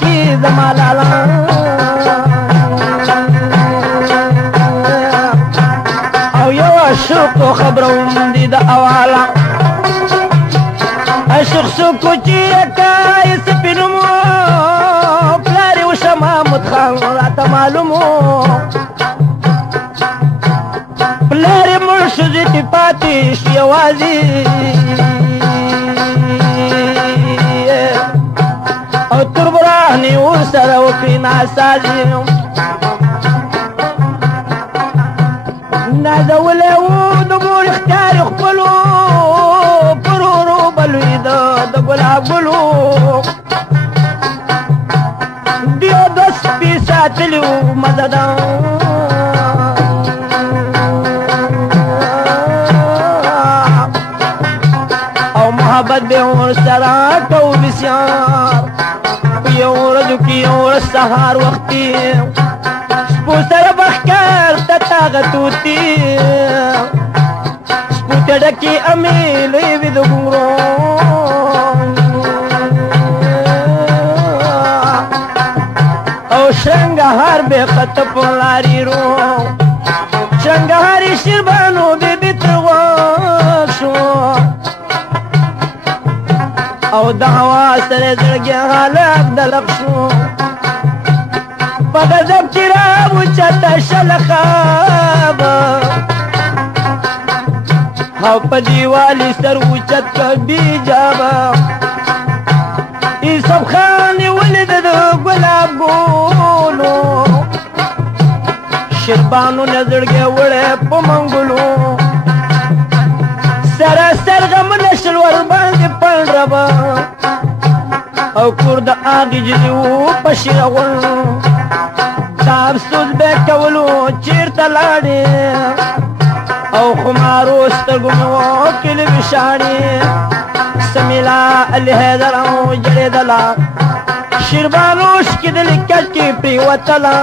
کی زمالالا او یو عشق خبرون دی دا اوالا عشق سکو چی اکای سپینمو پلاری و شمامت خان راتا معلومو پلاری مرشدی تی پاتیش یوازی او تربرانی ورسر وکری ناسازی نازولی و دمور اختیاری خپلو پرورو بلوی دا گلاب گلو دیو دست پی ساتلیو مددان او محبت بے ورسرا کو بسیار یو ورځو کې یو ورځ سهار وختي سپو سره بخکار ته طاقتوتي سپو ته ډکې امې لوی وي د ګونګرو او شرنګهار بې خطه په لارې رو شرنګهاري شیربانو بېبي تر غوږ شو او د هوا سره زړګي حالک دلق شو په غضب کې راوچته شله خوابه او په دیوالي سر اوچت که بیجابه یوسف خان یې ولید د ګلاب ګولو شیربانو نه زړګی وړی په منګلو سراسر غمونه شل ورباندې پل ربه او کور د آغې جدي و په شیره غون دا افسوس به کولو چېرته لاړې او خمارو سترګو مې وکلې وشاڼې سمیلا الحیدر او جړېدله شیربانو شکېدلې کټ کې پرېوتله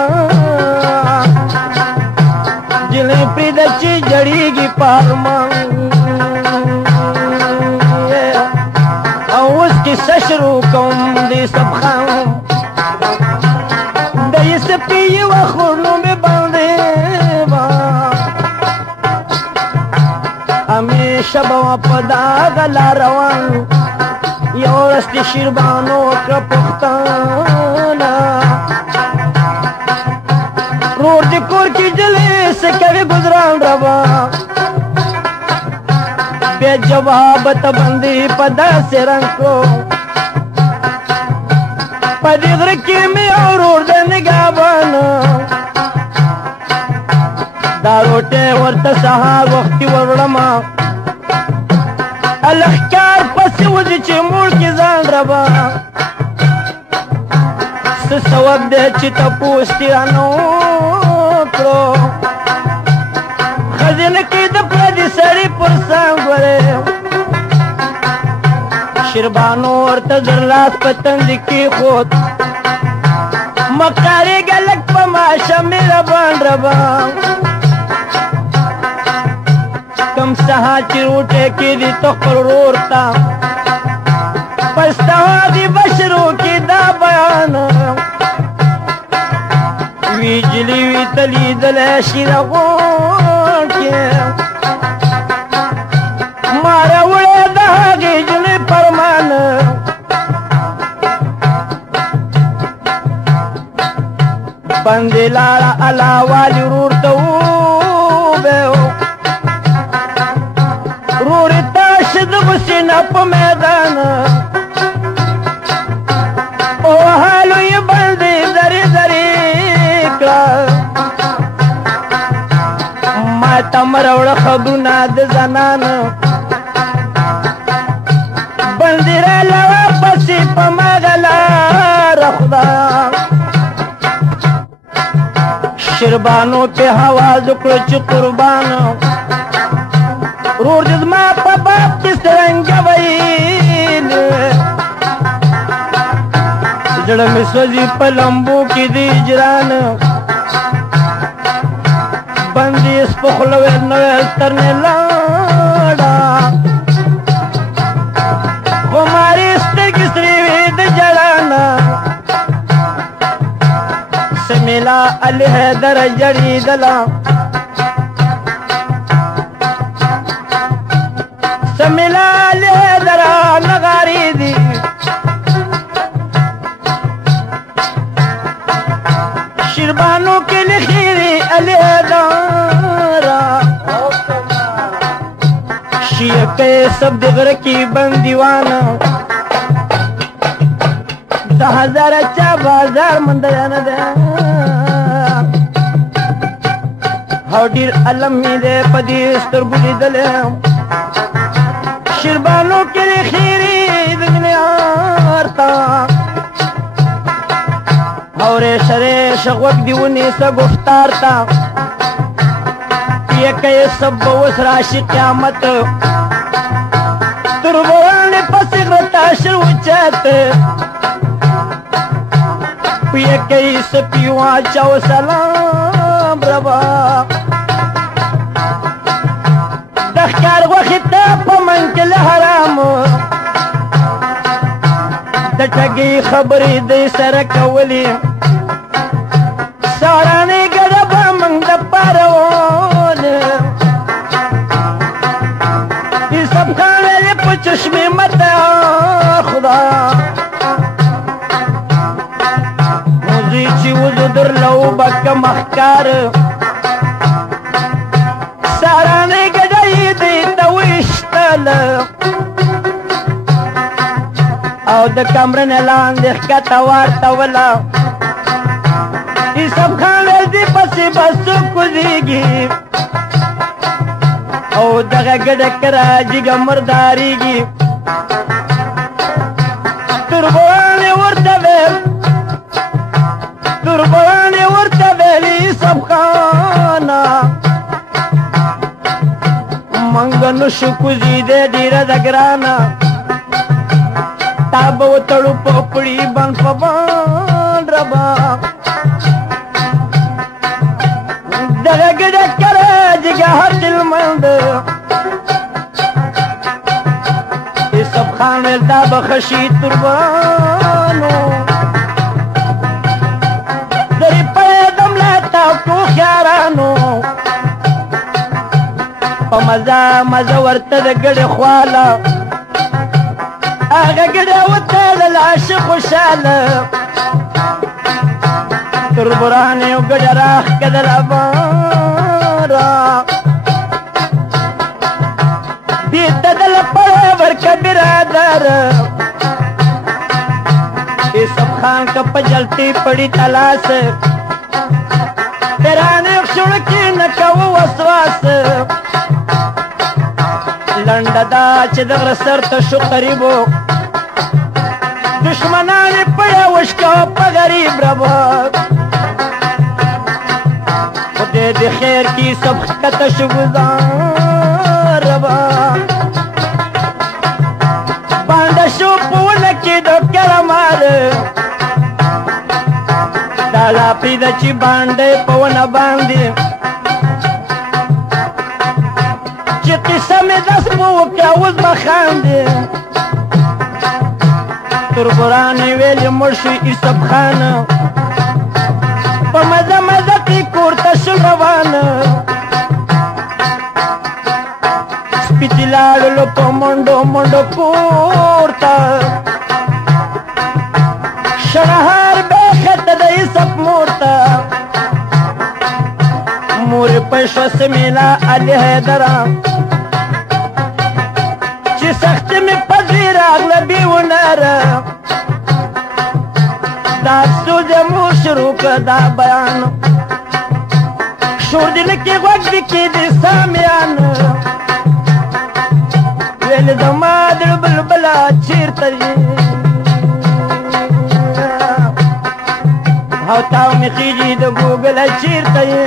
جلۍ پرېږده چې جړېږي په ارمان اوس کیسه شروع کوم د یوسف خان د یوسفي یوه خورلو مې باندې به همیشه به وه په دغه لار روان یو ورځ د شیربانو وکړه پوښتنه رور د کور کې جلې څه کوي ګزران ربه بے جواب تبندی په داسې رنګ کړو په دې غره کې مې اورور د نګهبان دا روټۍ ورته سهار وختي وروړمه الښکار پسې وځي چې موړ کې ځان ربه څه سوب دی چې تپوس ترې رانه وکړو خزینه کې د پردي سړي پر څنګ شیربانو ورته زر لاس په تندي کېښود مه کارېږه لږ په ماشه مهربان ربه کم سهار چې روټۍ کېدي ته خپل ورور ته په استهادي بشرو کې دا بیان وی جلي وي ته لیدلی شیره غون کې ما راوړی د هغې جلۍ فرمان بندې لاړه الله والي ورور ته وویل ورور یې تاشه د غوسې نه په میدان وهالو یې بندې درې درې کړه ما ته مه راوړه خبرونه د زنانه بندې راله واپسې په مغه لاره خدایه شیربانو پې حواز وکړه چې قربان ورور دې زما په باب کې سترنګه ویل زړه مې سوځي په لمبو کې د هجران بندې سپخله ویل نه ویل ترنې لاړه خو مارې سترګې سرې وې د ژړا نه علي حیدر جړېدله سمیلا علي حیدر نغاري دي شیربانو کې لخيري علي حیدر شیعه کې سب دغره کې بندیوانا 10,000 چا بازار مندیانه ده هاو ډیر علم می ده پدې سترګو لیدلې شیربانو کې لخيري دنیار تا اورے شرے شغوک دیونی سا گفتار تا یہ کئی سب بوس راشی قیامت تربوانی پسی غرطا شروچت یہ کئی سپیوان چاو سلام ربا دخکار وخطا پمنکل حرام دټګي خبرې دې سره کولې سارانه ګډه به موږ د پارون دې سب خانې په چشمې مته خدا موزي چې وځو درلو بک مخکار سارانه ګډه دې د وشتل او د کمرن لاندې ښکته ورته ولا سب خان دې پسې بس کوزيږي او دغه ګډه کرا جګه مرداريږي تربوانې ورته ویلي سب خانا منګ نشو کوزي دې ډیره د ګرانه تابو تړو پپړی بن پبان ربا دغه ګډه کرا جګه دل مند سب خان دا بخشي تربانو دری پیدم لتا کو خیارانو په مزه ورته د ګډه خواله هغه ګډه وته د عاشق خوشاله تربران یو ګډه راخ کدل ابارا دې تدل په ورکه برادر سب خان کا پجلتی پڑی تلاش تیرانے شڑکی نکو وسواس لنډدا چې دغه سر ته شو قریبو دشمنان پړه وشکا په غریب ربا خدای دې خیر کی سب کته شو گزار ربا باندې شو پونه کې د کرمار دالا پیدا چې باندې پونه باندې چې قصه مې داس مو وکړه اوس به خاندې تربرانې ویلې مړ شو یوسف خان په مزه مزه کې کور ته شو روان سپي چې لاړلو په منډو منډو کور ته شنهار به خته د یوسف مور ته مور په شوه سمیلا علي حیدره چې سخت مې پذیر راغله بیونره دا افسوس مو شروع کړ دا بیان شور دل کې غوږ دې کې دې سامیان ویل زما دل بلبله چېرته یې او تاو مې خېږي د ګوګله چېرته یې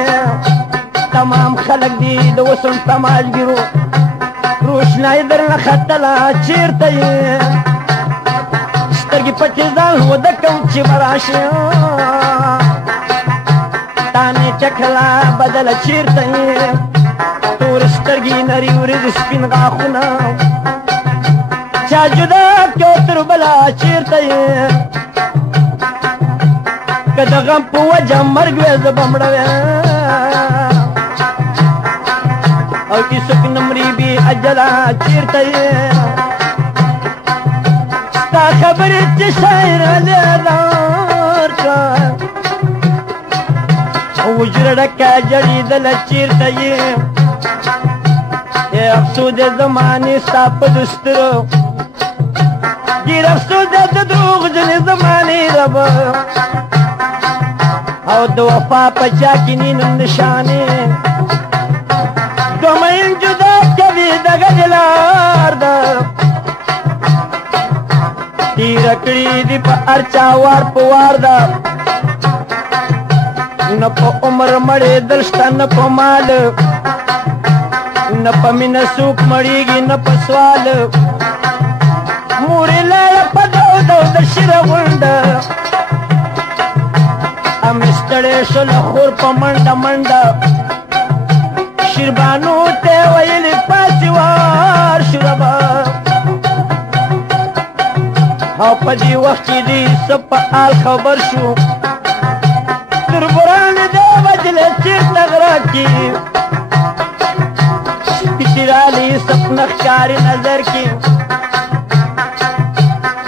تمام خلک دي د وسن سماجګرو روشنايي درنه ختله چېرته یې سترګې پټې ځان وده کوم چې به راشي تا نیټه کړله بدله چېرته یې تورې سترګې نري ورېځې سپین غاښونه چا جدا کړو تر بله چېرته یې که د غم په وجه مرګ وې زه به مړه او هیڅوک نه مري بې اجله چېرته یې ستا خبرې چې شاعر لیدار کړه وجره ډکه جړېدله چېرته یې افسوس د زمانې ستا په دسترو ډېر افسوس دی د دروغجنې زمانې ربه او د وفا په چا کې نینم نشانې دو مین جدا کوي دغه دلار ده تېره کړي دي په هر چا وار په وار ده نه په عمر مړېدل شته نه په مال نه په مینه څوک مړېږي نه په سوال مورې لاړه په دو دو د شیره غونډه امې ستړی شوله خور په منډه منډه شیربانو ته یې ویلې پاسې وار شو ربه او په دې وخت کې دې څه په حال خبر شو تربوران دې وجلې چېرته غره کې سپي رالی سپنه ښکاري نظر کې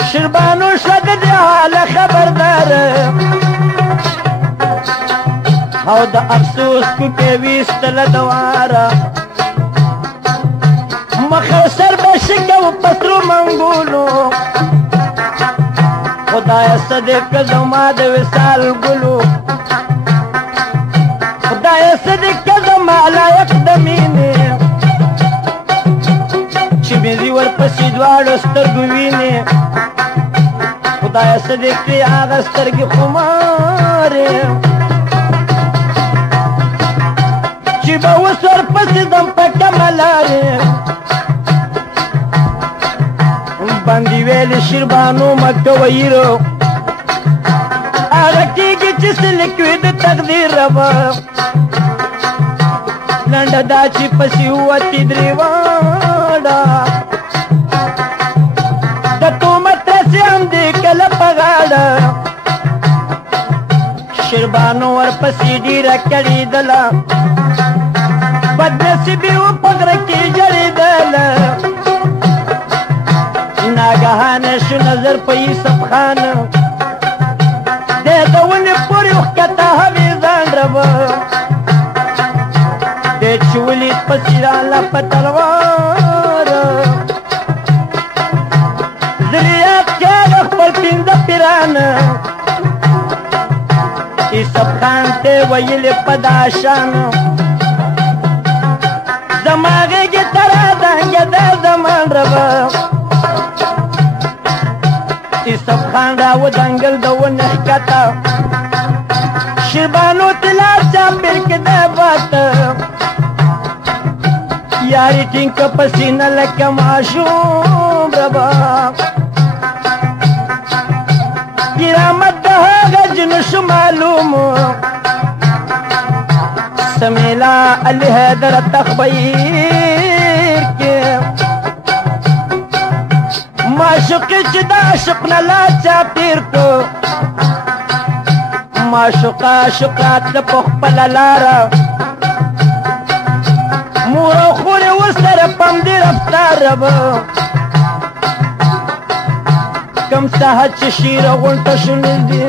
شیربانو شوه د دې حاله خبردار او د افسوس کوکې ویستله دواره مخه سر به شکو په سرو منګولو خدایه صدق زما د وصال ګلو خدایه صدق زما لایق د مینې چې مې ځي ورپسې دواړو سترګو وینې خدایه صدق دې هغه سترګې خمارې چې به اوس ورپسې ځم په کمه لارې باندې ویلې شیربانو مه کوه ییرو هغه کېږي چې څه لیکوي د تقدیر ربه لنډه دا چې پسې ووتې درې واړه د تومت رسې هم دې کله په غاړه شیربانو ورپسې ډېره کړېدله بدنصیبي و په غره کې جړېدله ناګهانه شو نظر په یوسف خان دی د ونې پورې وښکته هوې ځان ربه دی چې ولید پسې راله په تلوار زلې یاد کړه خپل پنځه پیران یوسف خان ته ویلې په دا شان زما غېږې ته رادانګې دا زمان ربه یوسف خان را ودانګل د ونې ښکته شیربانو ته لار چاپېر کې دی باته یاري ټینګ که په سینه لکه ماشوم ربه کرامت د هغه جنو شو معلوم سمیلا علی حیدر تخبیر کې معشوقې چې د عاشق نه لا چاپېر کو معشوقه عاشقات له په خپله لاره مور او خور یې ورسره په همدې رفتار ربه کم ساحت چې شیره غونټه شو نږدې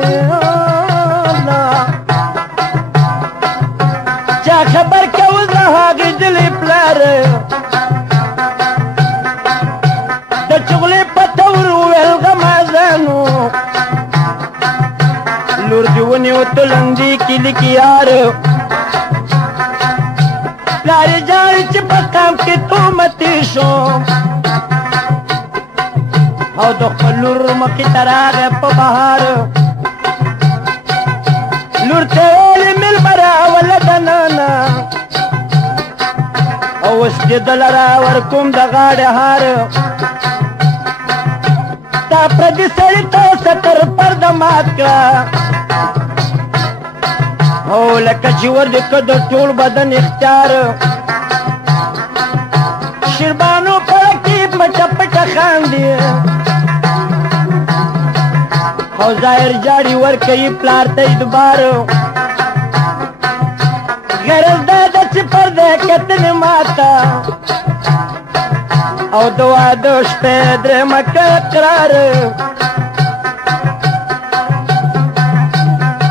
چا خبر کوه زه هغې دلې پلار د چغلې په تور وویل غمازانو لور دې ونیو تلندې کلي کې یار پلار یې جاړي چې په قام کې تومتې شو او د خپل لور مخې ته راغی په بهار لور ته ویلې مېلمه راوله دننه او اوس دې دله راورکوم د غاړې هار تا پردي سړي ته ستر پرده مات کړه او لکه چې ور دې که د ټول بدن اختیار شیربانو په کې پټه پټه خاندي او او ظاهر جاړي ورکوي پلار ته اعتبار غرض دا ده چې پرده کتنې ماته او د واده شپې درېمه که اقرار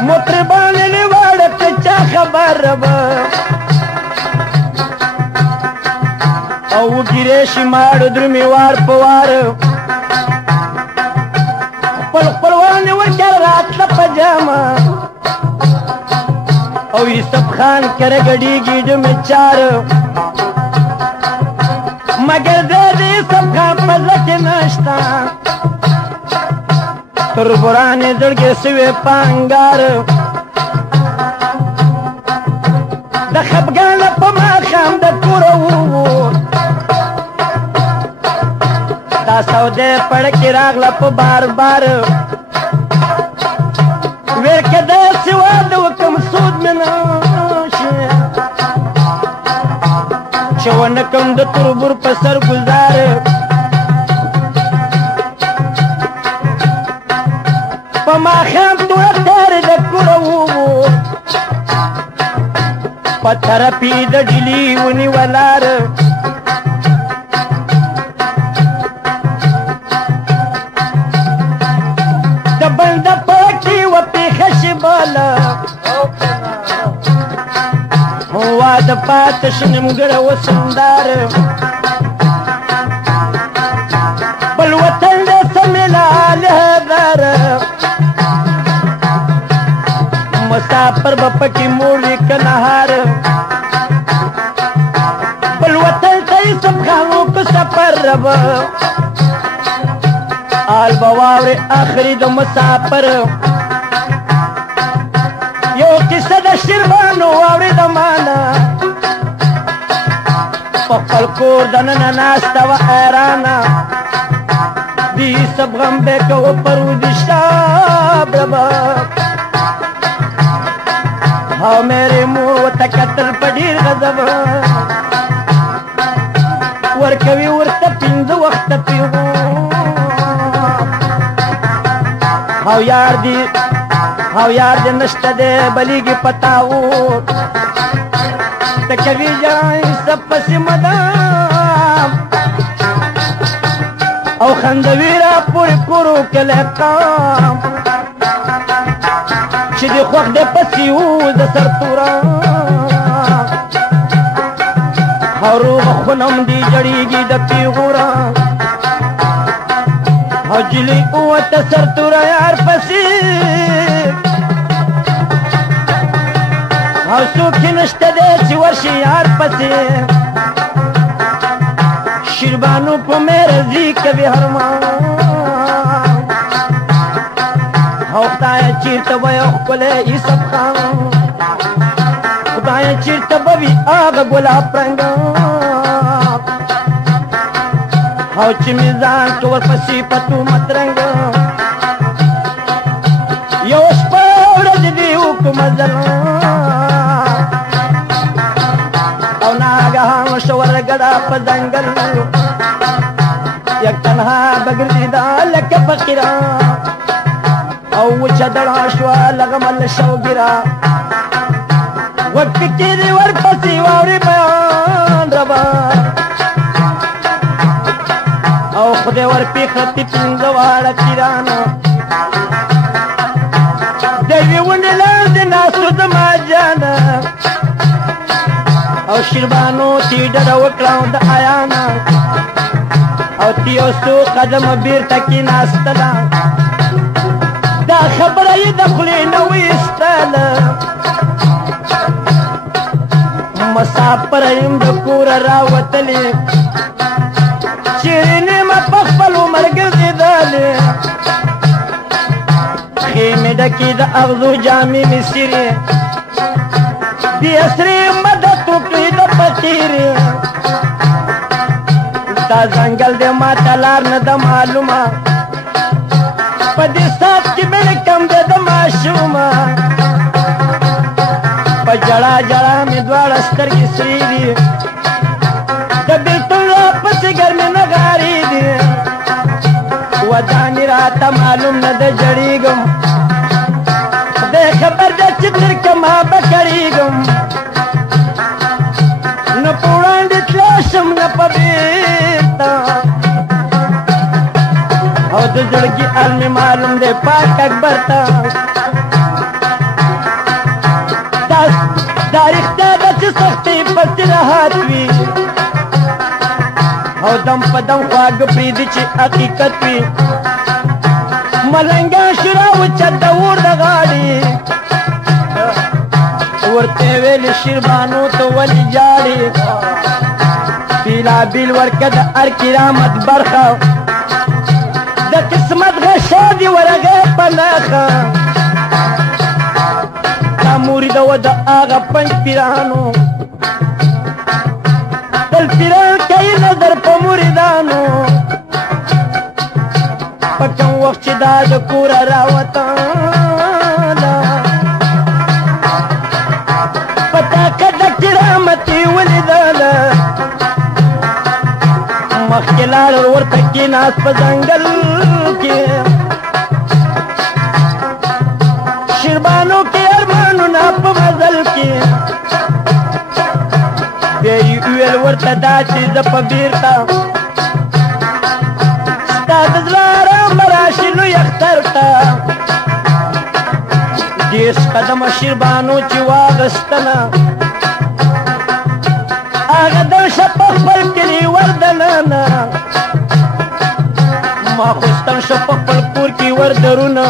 مطربان یې واړه که چا خبر به او وګیرې شي ماړه درومې وار په وار خپل خپلوان یې ورکړه راتله په جامه او یوسف خان کره ګډېږي ډمې چار مگر د یوسف خان په زړه کې نشته تربوران یې زړګې سوې په انګار د خفګانه په ماښام د کوره ووت دا سودې پړه کې راغله په بار بار ویر که داسې واده وکړم سود مې نشي چې ونه کړم د تربور په سر ګزار په ماښام توره تارې د کوره ووت په طرف یې د ډیلي ونیولار د بنده پاکي وپېښه شي باله واده پاته شي نیمګړه وسندار بل وطن د سملال هدار مسافر به پکې موړي که نهار بل وطن ته یوسف خان وکړو سفر ربه آل به واورې آخري د مسافر یو کیسه د شیربانو واورې د مانا په خپل کور دننه ناسته وه حیرانه د یوسف غم به یې کوه پرودي شاب ربه او میرے مور ورته کتل په ډېر غضب ورکوي ورته پنځه وخته پیغام او یار دې نشته دی بلیږي په تاوت ته کوي جای سب پسې مدام او خندوي را پورې کورو کلی قام چې دې خوښ دی پسې و د سرتوره او روغه خونه هم دې جړېږي د پیغوره او جلۍ ووته سرتوره یار پسې او څوک یې نشته دی چې ورشي یار پسې شیربانو په میرزي کوي هرمان او خدایه چیرته به یو ښکلی یوسف خان خدایه چیرته به وي هغه ګلاب رنګ او چې مې ځان که ورپسې په تومت رنګ یو شپه ورځ دې وکړو مزل او ناګهان شو ورګډه په ځنګل یک تنها بګرځېده لکه فقیره او وچه دړه شوه لغمل شوګیره غوږ کې دې ورپسې واورې بیان ربه او خدای ورپېښه دې پنځه واړه پیرانه د یوې ونې لاندې ناستو زما جانه او شیربانو تې ډډه وکړه د آیانه او تې یو څو قدمه بېرته کېناستله دا خبره یې د خولې نه ویستله مسافره یم د کوره راوتلې چیرې نیمه په خپل عمر ګرځېدلې پښې مې ډکې د اغزو جامې مې سیرې دې اسرې مدد وکړې د فقیرې دا ځنګل دی ماته لار نه ده معلومه په دې ساعت کې مې کم دی د ماشومه په جړا جړا مې دواړه سترګې سرې دي د بېلتون راپسې ګرمې نغارې دي ودانې راته معلوم نه ده جړېږم خدای خبر ده چې تر کما به کړېږم نه په وړاندې تلا شم نه په بېرته او د زړګي حال مې معلوم دی پاک اکبر ته دا رښتیا ده چې سختۍ پسې راحت وي او دم په دم خواږه پرېږدي چې حقیقت وي ملنګان شو راوچت د اور د غاړې ورته ویلې شیربانو ته ولې جاړې بېلابېل ورکه د هر کرامت برخه د قسمت غشا دي ورغه په نښه دا مورده وه د هغه پنج پیرانو تل پیران کوي نظر په مریدانو په کوم وخت چې دا د کوره راوتله په طاقت د کرامت یې ولیدله مخکې لاړ ورته کېناست په ځنګل کې شیربانو کې ارمانونه په مزل کې بیا یې وویل ورته دا چې زه په بېرته ستا د زړه ارام به راشي لوی اختر ته دېرش قدمه شیربانو چې واغستله هغه درشه په خپل کلي ور دننه ماخوستن شو په خپل کور کې ور درونه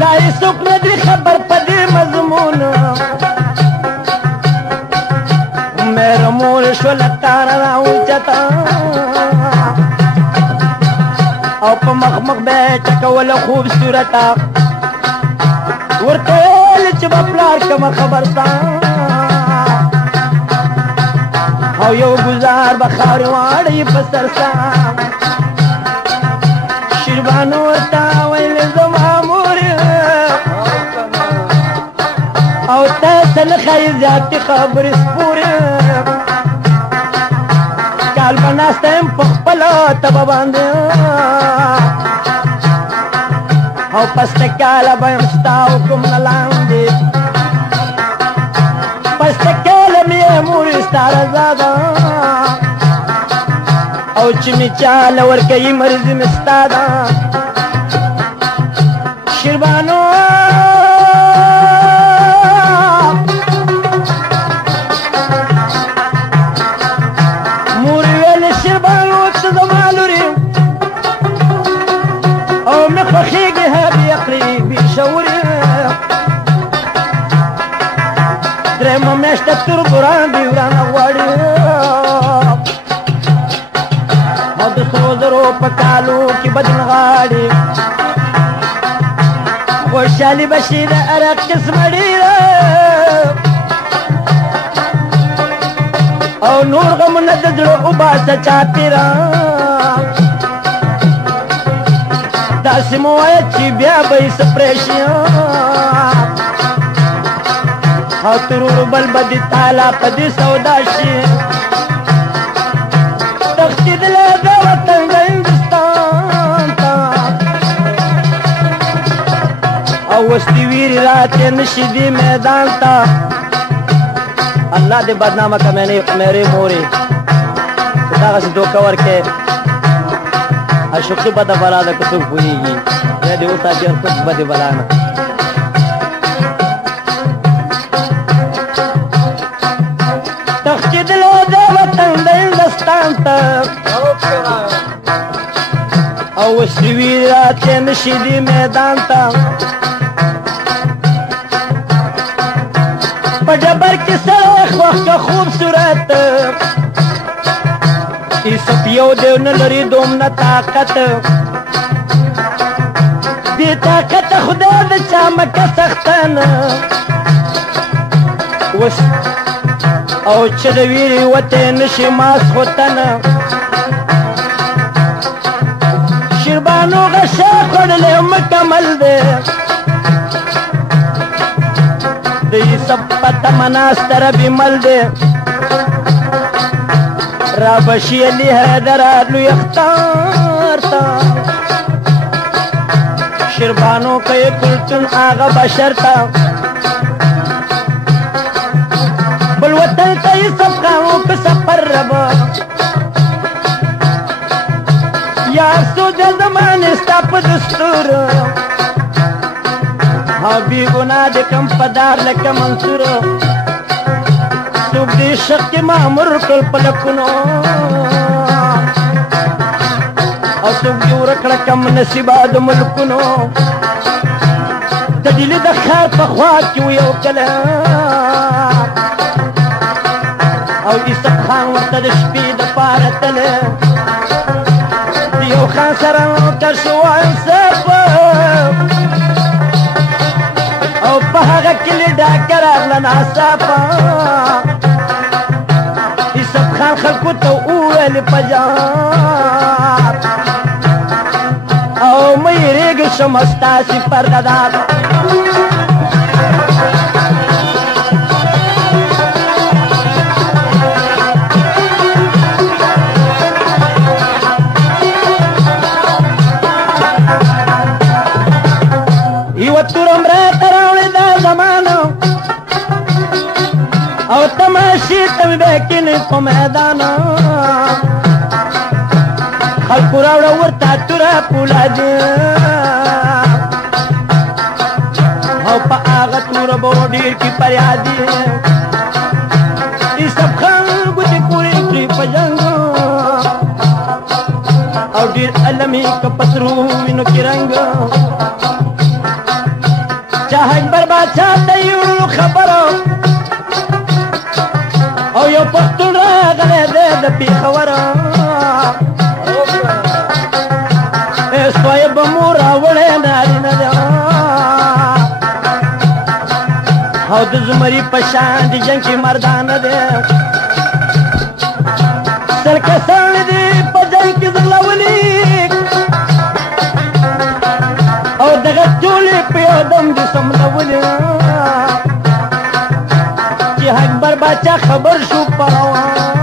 لا یې څوک نه دی خبر په دې مضمون مهر مور شوله تاره راوچته او په مخ مخ به یې ټکوله خوبصورته ورته ویل چې به پلار کومه خبرسته او یو گزار به خاورې واړی په سرسا شیربانو ورته ویل زما مور او تا ته نه ښایي زیاتې خبرې سپورې کال به ناسته یم په خپله تبه باندې او پسته کاله به یم ستا حکم نه لاندې پسته کاله مې یې مورې ستا رضا ده او چې مې چاله ورکوي مرضي مې ستا ده شیربانو مورې ویلې شیربانو ته زما لورې او مې خوښېږي هغې عقلي بې شعورې درېیمه میاشته تر بران دي ورانه غواړي او د سرو زرو په کالو کې بدن غاړي خوشحالي به شي د هر قسمه ډېره او نور غمونه د زړه وباسه چاپېره داسې مو وایه چې بیا به یې څه پرېشي او ترور بل به دې تالا په دې سودا شي تښتېدلی د وطن د هندوستان ته او اوس دې ویرې راتې نه شي دې میدان ته الله دې بدنامه که میرې مورې چې دغسې دوکه ورکې اشوقي بده بلا ده که څوک پوهېږي بیا دې وساتي هر څوک بدې بلا نه تښتېدلی د وطن د هندوستان ته او اوس دې ویرې راتې نه شي دې میدان ته په ډبر کې سره خوښ که خوبصورت ایسپ یو دی نه لري دومره طاقت بې طاقته خدای د چا مکه سختنه اوس او چې د ویرې وتې نه شي ماسخوتنه شیربانو غشه خوړلی مکمل دی د یوسف په تمه ناسته ربې مل دی را بشي علي حيدر لوی اختار تا شربانو کوي کلتون آغا بشر تا بل وطن ته یې سبقاو په سفر ربا یا سو د زمانې ستا په دستور ها بی ګناه د کم پدار لکه منصور څوک دې شک کې مامور کړل په لکونو او څوک دې ورکړه کم نصیبه د ملکونو د ډیلې د ښار په خوا کې و یو کله او یوسف خان ورته د شپې دپاره تله د یو خان سره نوکر شو انصاف او په هغه کلي ډاکه راغله ناڅاپه یوسف خان خلکو ته وویل په جار او مه یېرېږئ شمه ستاسې پرده دار یوه تورم راته راوړې دا زمانه او تماشې ته مې بیا کینې په میدان خلکو راوړه ورته توره پولادي او په هغه توره به ډېر کې فریادي یوسف خان ګوتې پورې کړې په جنګ او ډېر علم یې که په سرو وینو کې رنګ شاه اکبر باچا ته یې وړلو خبره او یو پښتون راغلی دی د پېښوره سوی به مو راوړی نارینه دی او د زمري په شان د جنګ کې مردانه دی سل کسان دي په جنګ کې ځغلولي او دغه ټولې په یو دم دي سملولي چې اکبر باچا خبر شو پروان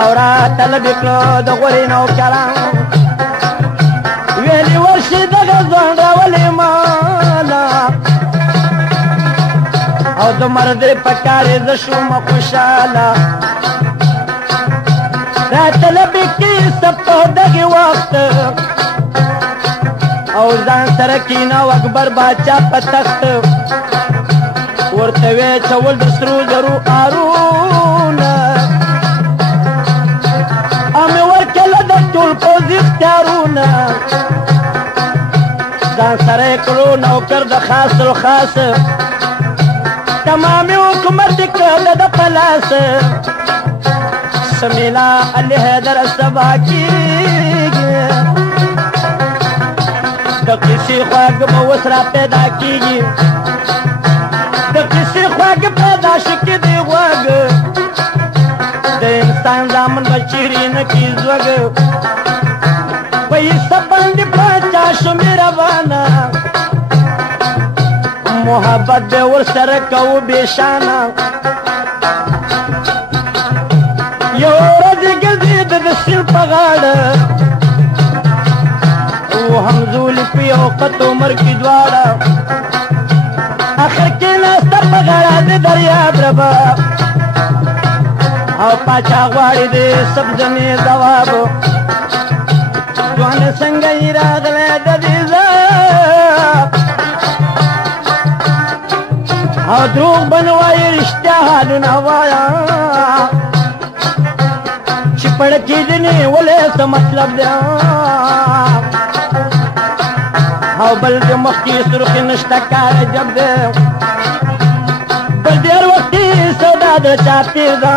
او را طلب یې کړه د غورې نوکران ویلې ورشي دغه ځوان راولې ماله او د مردې په کار یې زه شومه خوشحاله را طلب یې کړي سب په دغې وخت او ځان سره کیناو اکبر باچا په تخت ورته ویې چول د سرو زرو آرونه او مې ورکړله د ټول پوځي اختیارونه ځان سره یې کړو نوکر د خاص الخاص تمامي حکومت یې کړله د په لاس سمیلا علي حیدر سبا کېږي د کیسې خواږه به اوس را پیدا کېږي د کیسې خواږه پیدا شي کې دی غوږ د انسان زامن به چیرې نه کي زوږ په عیسی باندې پاچا شو مهربانه محبت به ورسره کوو بېشانه یو ورځ یې ګرځېده د سیند په غاړه و همزولي په یو قط عمر کې دواړه اخر کې ناسته په غاړه د دریاب ربه او پاچا غواړي د سبزنې ځواب ځوان څنګه یې راغلی د دې ځاب او دروغ به نه وایي رښتیا حالونه وایه چې پړکې دې نیولې څه مطلب دی او بل د مخکې سرخي نشته کار عجب دی بل ډېر وختي سودا د چا تېر ده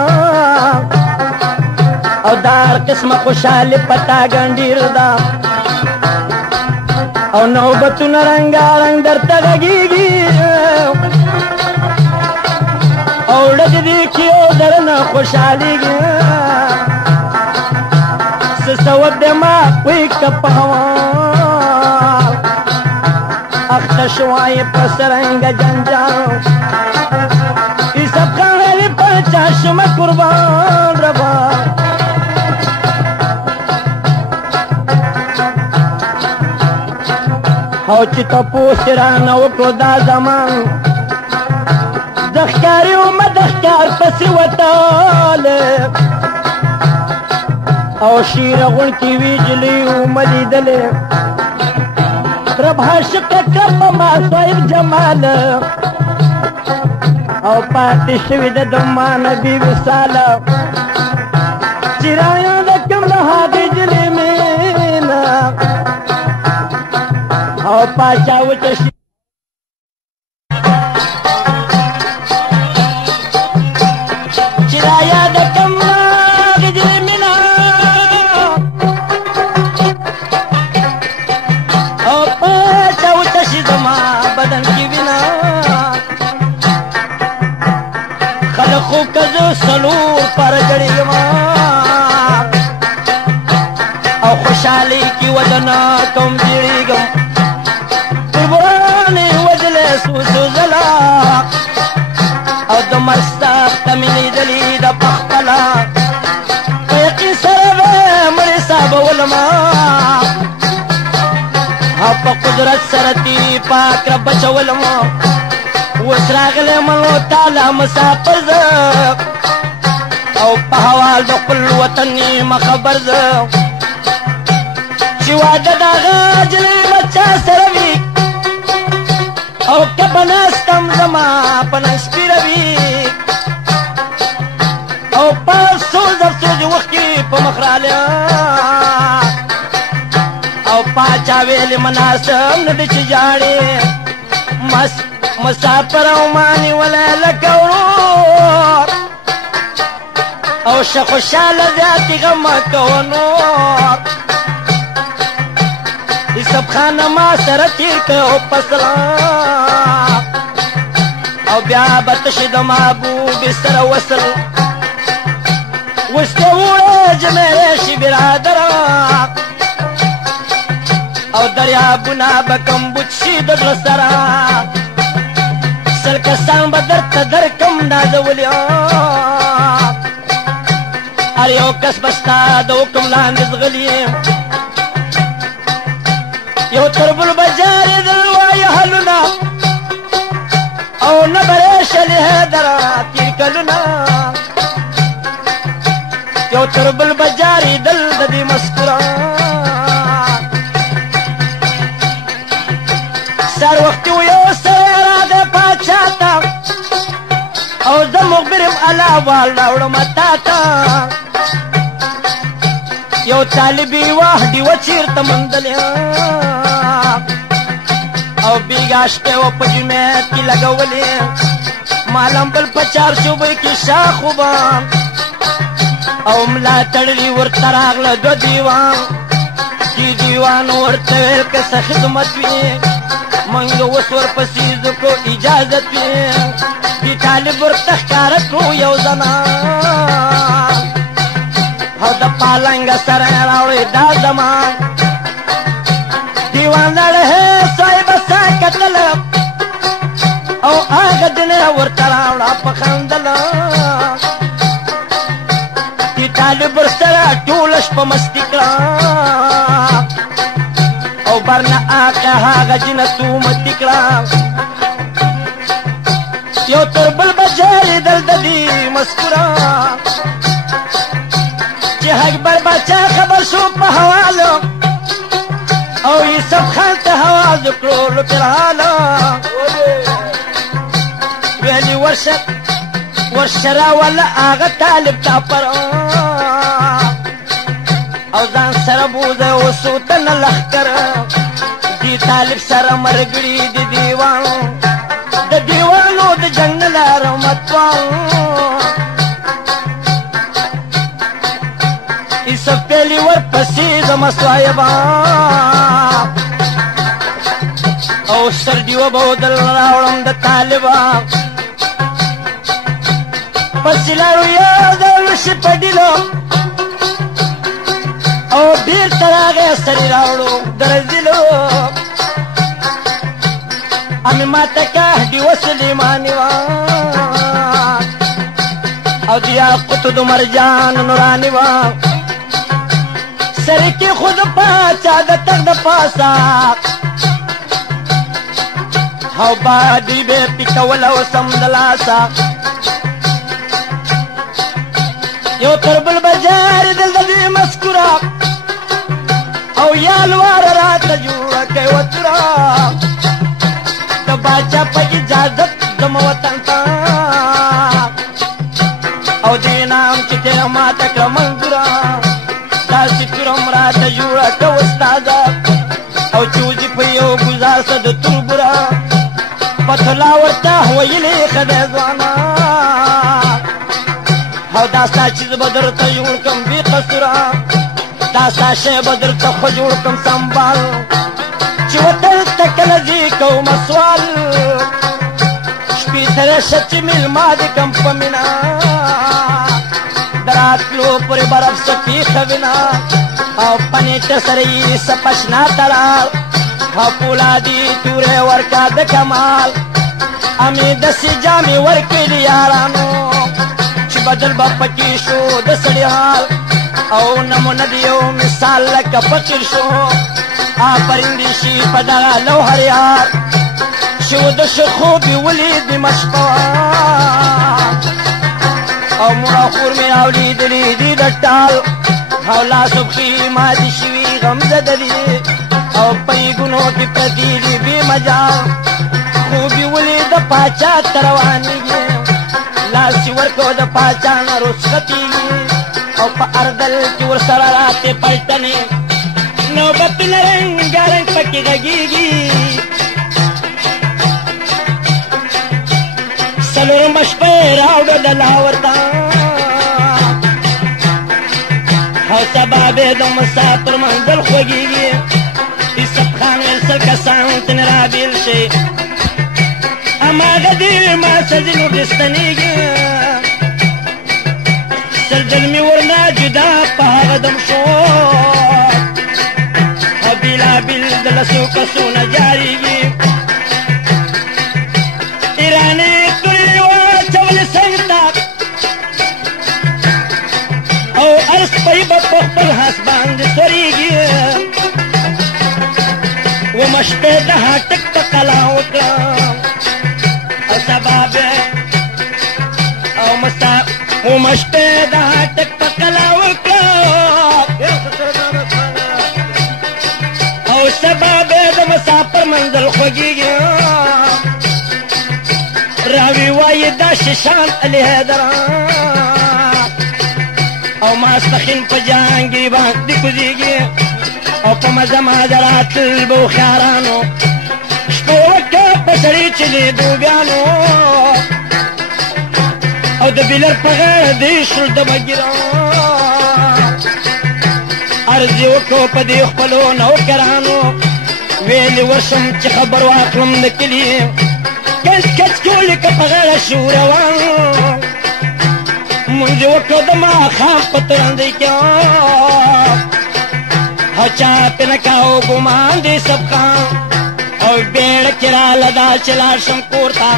او دا هر قسمه خوشحالي پتا ګنډیر ده او نوبتونه رنګارنګ درته غږېږي او ډک دي کې او درنه خوشحالېږي څه سوب دی ما پوی که په هوا اخته شوای په سرنګ جنجال یوسف خان علي پاچا شما قربان ربا او چې تپوس رانه وکړو دا زمان د ښکاري ومه د ښکار پسې وتاله او شیره غونکې وي جلۍ ومه لیدلې رب عاشقه کړه په ما صاحب جمال او پاتې شوې ده د ما نبي وصاله چې رایاده کړم له هغې جلۍ مینه او پاچا وچه شي چې رایاده کړم له هغې جلۍ مینه او پاچا وچه شي زما بدن کې وینه خو که زه څلور پاره جړېږم او خوشحالۍ کې ودنه کوم جړېږم قربانې وجلې څو ځله او د مرګ سخت ته مې لیدلي ده پخپله په یقین سره به مړې حسابولمه او په قدرت سره تي پاک رب بچولمه اوس راغلی منو تعالی مسافر زه او په حوال د خپل وطن نیمه خبر زه چې واده د هغه جلۍ به چا سره وي او که به ناستم زما په نن سپیره وي او په افسوس افسوس وخت کې په مخ رالی او پاچا ویلې مناسب نه دی چې ژاړې مسافر او مانی ولا لکه ورور او شه خوشحاله زیاتې غم مه کوه نور یوسف خانه ما سره تېر کړه فصله او بیا به تشې د محبوبې سره وصل اوس ته وړه جمیرې شي برادره او دریابونه به کمبود شي د زړه سره سل کسان به درته درکم نازولي هر یو کس به ستا د حکم لاندې ځغلي یو تربل به جارېدل وایي حلونه او نه به ریشلې حیدره تېر کلونه یو تربل به جارېدل د دې مسکوره سر وختي و یو سړی راغی پاچا ته او زه مخبر یم الله وال راوړم تا ته یو طالبي وه ډیوه چېرته موندلې او بیګا شپې وه په جومات کې لګولې مالم بل په چار شوبۍ کې شاخوبه او ملا تړلي ورته راغله دوه دیوان دې دیوان ورته ویل که څه خدمت وي منګه اوس ورپسې ځکو اجازت وي دې طالب ورته ښکاره کړو یو زمان او د پالنګه سره یې راوړی دا زمان دیوان لاړه هې صاحبه سا کتله او هغه دنیا ورته راوړه په خندله دې طالب ورسره ټوله شپه مستي کړه او برنه آقا هاغه جنتو متی کړه یو تر بل به جارېدل د دې مسکوره چې اکبر باچا خبر شو په حوالو او یوسف خان ته حواز وکړو لوکرحاله ویلي ورشه راوله هغه طالب ته پر او ځان سره بوزه اوسو تنه لښکر دې طالب سره مرګړي د دیوانو د جنګ نه لاره متوان یوسف پیلي ورپسې زما صاحبه او سر ډیوه به ودل راوړم د طالبه پسې لاړو یو ډول شي په ډیلو او بیرته راغی سرې راوړو د رزیلو امې ماته که ډیوه سلیماني وه او دیا قطب مرجان نورانی وا سر کی خود پاچا د تک د پاسا او بادی به پکول او سمدلاسا یو تربل بجار دل دې مسکورا او یالوار رات جوړه کوي وترا د باچا په اجازه د موطن تا او دینام چې ته ما تک منګرا دا سکرم رات جوړه کوي استاد او چوزي په یو گزار صد تربرا پتلا ورته ویلې خدای ځوانا او داستا چیز بدر ته جوړ کم بی قصرا داستا شی بدر ته خو جوړ کم سنبال چې وتل تکل دي کوم سوال شپې تر شچ مل ما دي کم پمینا درات لو پر برف سپی خوینا او پنی تسری سپشنا ترا او پولادی توره ورکا د کمال امی دسی جامی ورکلی یارانو بدل با پکی شو د سړی حال او نمونه دیو مثال لکه فقیر شو پرندی شي په دغه لوهر یار شو د خوبي ولید مشپا او مړه خور مې اولیدلې دي د ټال او لاسو پښې ماتې شوي غم زدلي او پیګونو کې پرتې دي بې مجال خوبي ولید پاچا ته روانېږي لاسی ورکو د پاچانا رسختی او پا اردل کی ورسر راتے پلٹنی نوبت لرنگ رنگ پکی غگیگی سلور مشپی راوڑو دلاورتا او سباب دو مسافر منزل خوگیگی ای سب خان ورسل کسان تنرابیل شی اما غدی ما سزنو دستنیگی سردل می ورنا جدا پاغدم شو بیلا بیل دلسو کسو نجاریگی ایرانی توی واچول سنگتا او ارس پی با پخپل حسبان دی سوریگی و مشپی دها تک پا قلاوکم او سباب او مسا و مشپی دها تک پا قلاوکم او سباب دا مسافر منزل خوگیگی راوی وائی دا ششان علی حیدران او ماستخین پا جانگیری بانک دی کزیگی او پا مزم آزرات البو خیارانو شپو وکا پسری چلی دو بیانو او دا بیلر پا غیر دیشل دبا گیران عرضی وکو پا دیخ پلو نو کرانو ویلی ورشم چی خبر واقلم دکلی کس کس کولی که پا غیر شوروانو منجی وکو دما خام پترندی کیا او چاپ نکاو گمان دی سب خان او بیڑ کرا لدا چلا شم کورتا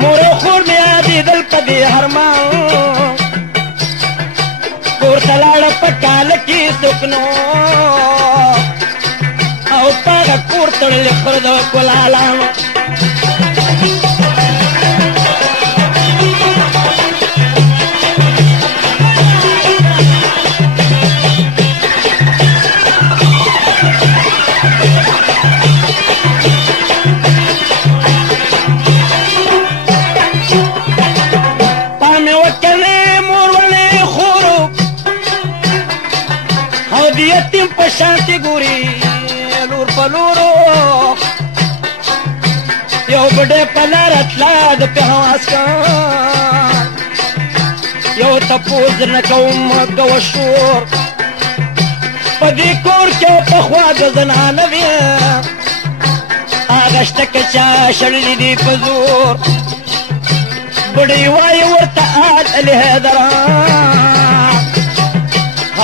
مورو خور میا دی دل پا دی حرمان کورتا لڑ پکال کی سکنو او پاگا کورتا لخردو کلالانو یتیم پشانتی گوری لور پلورو یو بڑے پلار اطلاد پہ حواس کان یو تپوز نکوم گوشور پدی کور کے پخواد زنانوی آغشت کچا شرلی دی پزور بڑی وائی ورطا آد علی حیدران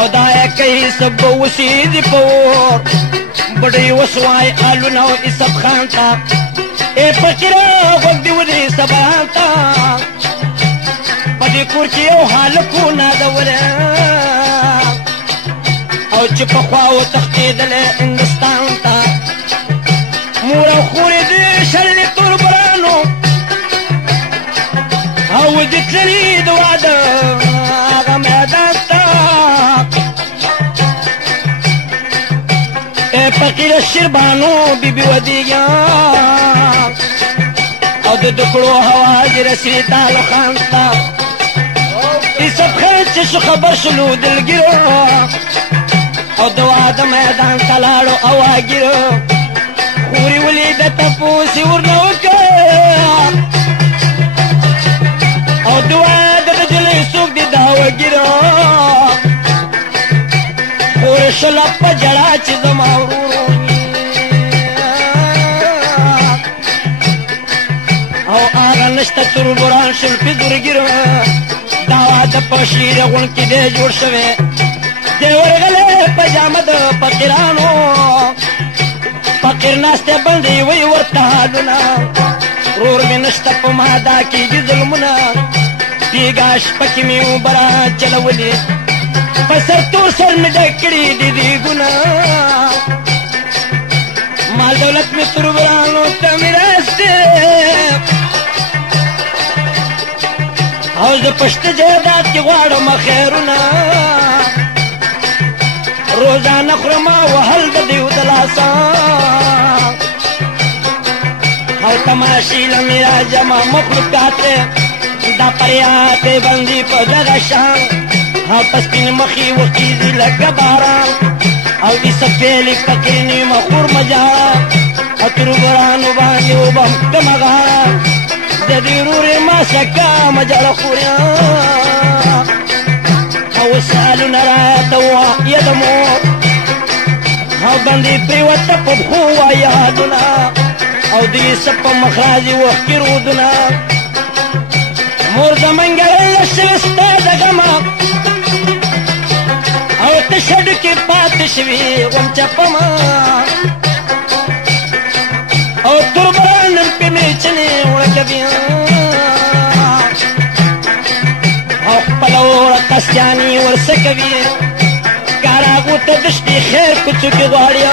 او دایا کئی سب وسیدی پور بڑی وسوائی آلو نو اسب خانتا اے پکرا وقت دیو دی سبانتا په دې کور کې یو هلک و نازولی او چې پخوا وتښتېدلی هندوستان ته مور او خور یې د شړلې توربرانو او دې تللي د واده هغه میدان ته فقیر شیربانو بیبي ودیږه او د دکړو هوا دې رسېدې تعلق خان ته یوسف خان چې شو خبر شلو دلګیرو او د واده میدان ته لاړو اواګیرو خورې ولیده تپوس یې ورنه وکړ او د واده د جلۍ څوک دې دا وګیرو خورې شله په جړا چې زما ورورو او هغه نشته توربران شل پېزورګیرو دا واده په شیر غون کې دی جوړ شوی دی ورغلی په جامه د فقیرانو فقیر ناستی بندې وی ورته حالونه رور مې نشته په ما دا کېږي ظلمونه بیګا شپه کې مې اوبه چلولې په سر تور سر مې ډک کړي دي دیګونه مال دولت مې توربرانو ته میراث دی او زه پشت جایداد کې غواړم خیرونه روزانه خورم وهل د دیو د لاسه او تماشې له مې راجمع مخلوقات دا پریاتې بندي په دغه شان او په سپین مخې وخیږي لکه باران او دې سپېلې فقیر نیمه خور مجاره او توربرانو باندې وبم کمه غاړه د دې رورې ما سکه مجاله خوریا او سالونه راته وایه د مور او باندې پرېوته په پښو وایه یادونه او د یوسف په مخ راځي وښکي رودونه مور زمونږ له شوې ستا د غمه او ته شډ کې پاتې شوې غونچه په ما او توربران پې مې چنې وړکوي او خپله وړه قصیانې ورڅه کوي کاراغو ته د شپې خیر کوڅو کې غواړي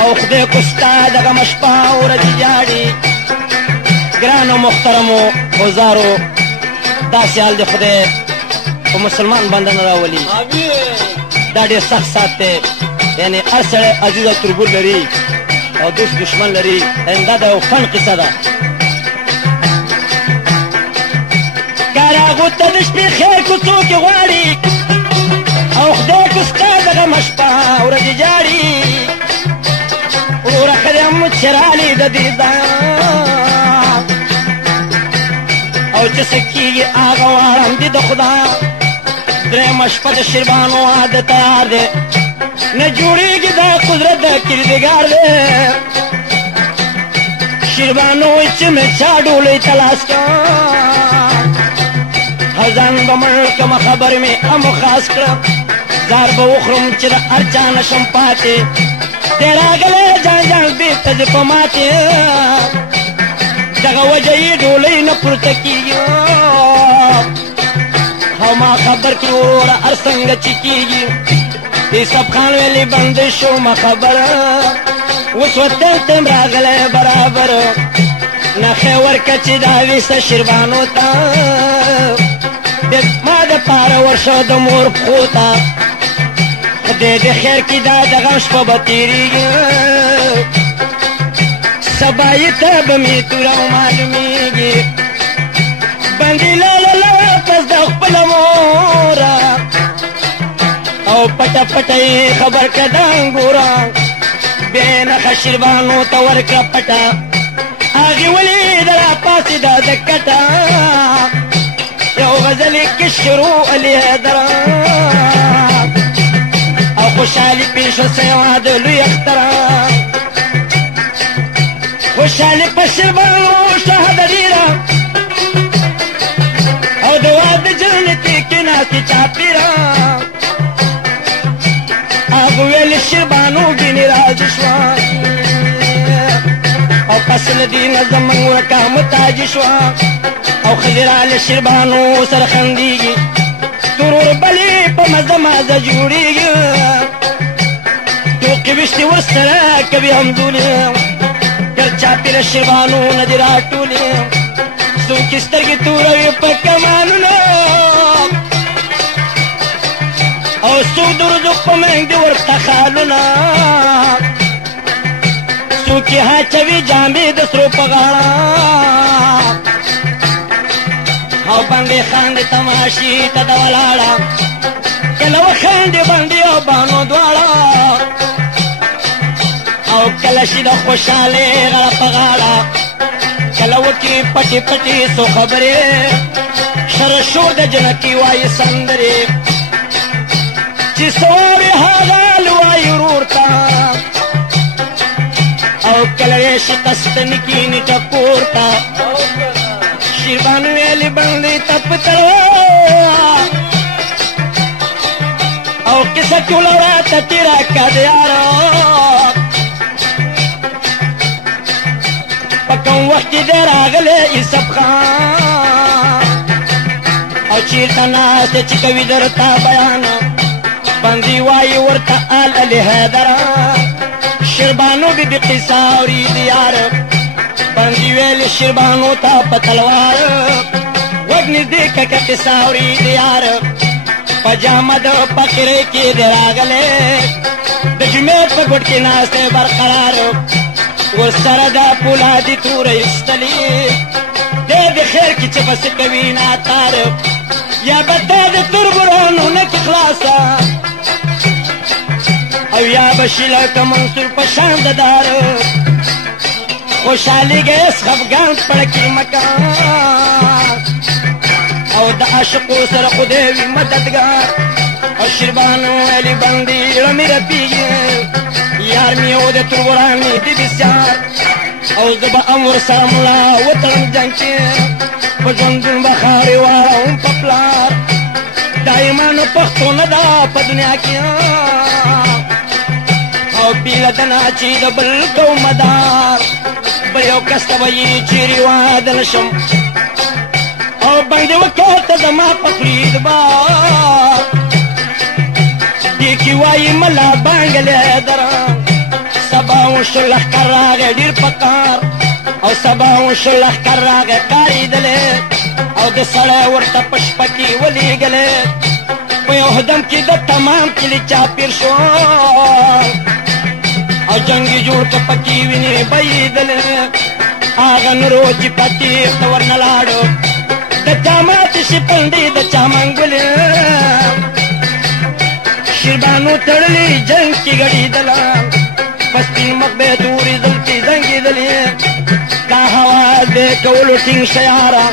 او خدای کو ستا دغه شپه ورځې جاړي ګرانو محترمو وزارو داسې حال د خدای په مسلمان باندې نه راولي دا ډېر سخت سات دی یعنی هر سړی عزیز او تربور لري او دوست دشمن لري دا د یو فن قصه ده کاراغو ته د شپې خیر کوڅو کې غواړي او خدای کو ستا دغه شپه ورځې جاړي وروره ښه دی چې رالي د دې ځای او چې څه کېږي هغه واړم دي د خدای درېیمه شپه د شیربانو واده تیار دی نه جوړېږي دا قدرت د کردګار دی شیربانو وایي چې مې چا ډولۍ ته لاس کړه ځان به مړ کړمه خبر مې هم خاص کړه زار به وخورم چې د هر چا نه شم پاتې دی راغلی جان جان بېرته دې په ماتې دغه وجه یې ډولۍ نه پورته کېږي او ما خبر کې وروره هر څنګه چې کېږي یوسف خان ویلې بندې شومه خبره اوس وطن ته راغلی برابر نښې ورکړه چې دا ویسه شیربانو ته ما دپاره ورشه د مور پښو ته خدای د خیر کې دا د غم شپه به تېرېږي سبا یې ته به مې توره معلومېږي بندې لاله پس د خپله موره او پټه پټه یې خبر کړه د انګوره بیا یې نښه شیربانو ته ورکړه پټه هغې ولیده راپاڅېده د کټه یو غزل یې کې شروع علي حیدره او خوشحالي پېښ شوه سیوا د لوی اختره خوشحالي په شیربانو شهده ډېره او د واده جنتې کې ناستې چاپېره هغه ویل شیربانو ګینې راضي شوه او پس لدی نظم ورکا متاج شوا او خزرال شربانو سر خندیگی ترور بلی پا مزه مزه جوڑیگی تو قبشتی ورسرا کبی همدولی گر چاپی شربانو ندی راٹولی سو کستر کی توروی پا کمانونا او سو درزو پا منگ دی ورطا خالونا سو کی ها چوی جامی دسرو پا غانا او بندی خاندی تماشی تا دولالا کلو خاندی بندی او بانو دوالا او کلشی دا خوشحالی غلا پا غالا کلو کی پٹی پٹی سو خبری شرشور دا جنکی وائی سندری چی سواری حاغال وائی رورتا او کلویشی تستنکی نیٹا کورتا شیربانو ویلی بندی تپ تلوا او کسا کولورا تیرا کدیارا پکم وقتی دیر آگلے ای سب خان او چیرتا ناستے چکوی درتا بیانا بندی وائی ورتا آل علی حیدرا شیربانو بی بی قصاوری دیار بندی ویلی شیربانو تا پتلوار وگنی دیکھا که قصاوری دیار پجامد پکرے کی دراغلے دجمیت پا گھٹ کی ناستے برقرار ورسردا پولا دی تور استلی دے دی خیر کی چپس کوی ناتار یا بتا دی تربرانو نک خلاصا او یا بشیلا کا منصور پشاند دار خوشحالی گیس خفگان پڑکی مکان او دا عاشقو سر خودوی مددگار او شربانو علی بندی رمی رپیگی یار میو دے تربرانی دی بسیار او زبا امور سرملا وطن جنکی پجوندن بخاری وارا پپلار دائمانو پختو ندا پا دنیا کیا او بیلدنا چی دا بلکو مدار بلیو کستا بایی چیری وادلشم او بندی وکوتا زما پخلید بار دیکی وائی ملا بانگلی دران سباون شلخ کر راگے دیر پکار او سباون شلخ کر راگے کاری دلے او دے سڑے ورطا پشپکی ولی گلے پیو حدم کی دا تمام کلی چاپیر شو او جنگی جوڑ کا پکی وینی بئی دلے آغا نرو جی پتی اختور نلادو دا چامات شپندی دا چامنگلے شیربانو تڑلی جنگ کی گڑی دلا پستی مقبے دوری زلفی زنگی دلی کا ہوا دے کولو ٹنگ شیارا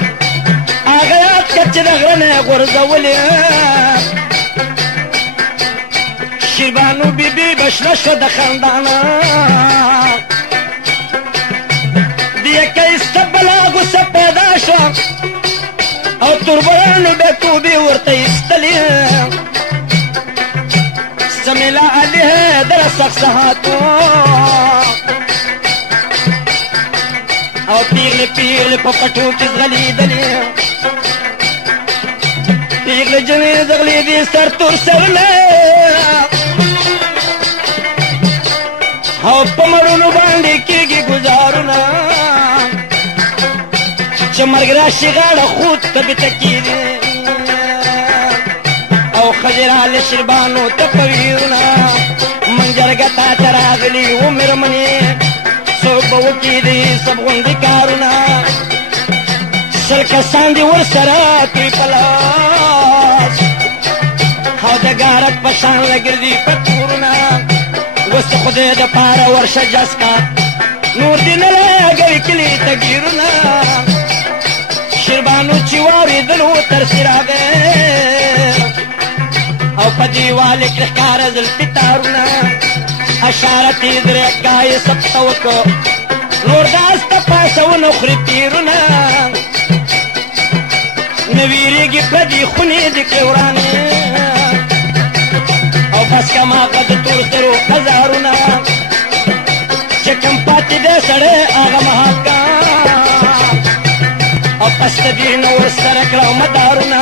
آغیات کچ دغرنے غرزولی شیربانو بی بی بشنشو دخندانا دیئے کئی سبلا غصہ پیدا شو او تربرانو بے تو بھی ورطا استلی سمیلا علی ہے در سخصحاتو او پیغل پیغل پپٹو کس غلی دلی پیغل جنیز غلی دی سر تر سرنے او پمرونو باندی کی گی گزارونا چمرگرا شغال خود تبی تکی دی او خجرال شربانو تپویرونا منجرگتا تراغلی عمر منی صوبہ وکی دی سب غندی کارونا سلکسان دی ورسرا توی پلاس او دا گارت پشان لگردی پتورونا وست خودی دا پارا ورشا جسکا نور دی نلاغوی کلی تگیرونا شربانو چیواری دلو ترسی راگے او پا دیوالی کرکار زلپی تارونا اشارتی در اکای سب توکو نور داستا پاسو نخری پیرونا نویری گی پدی خونی دی کورانی او بس کما قد تور سرو ہزارونا چکم پاتی دے سڑے آغا محاکا پست دین ورسره کړه مدارونه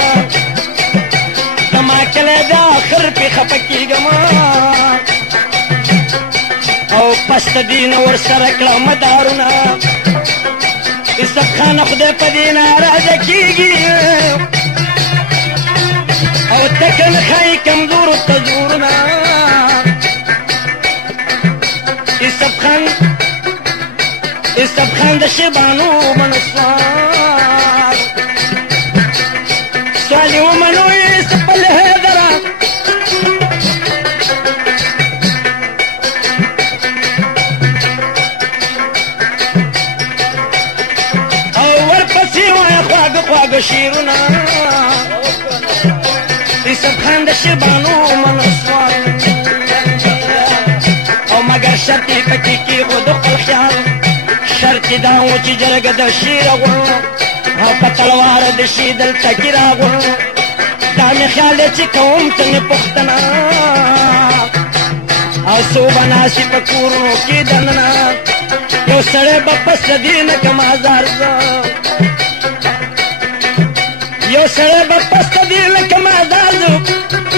زما کلی د آخر پې خفه کېږم او پست دین ورسره کړه مدارونه یوسف خان خدای په دې ناراضه کېږي او تکن ښایي کمزورو ته زورونه یوسف خان د شیبانو منسوار سوال یې ومنو یوسف الحیدره او ورپسې وایه خواږه خواږه شعرونه یوسف خان د شیبانو منسوار او مګر شرط یې پکې کېښود خپل خیال شرط دا و چې جرګه د شیر غواړو او په تلوار د شي دلته ګیره غواړو دا مې خیال دی چې کوم ته مې پوښتنه او څو به ناستې په کورونو کې دننه یو سړی به پس د دې نه کم ازار زه یو سړی به پس د دې نه کم ازار زه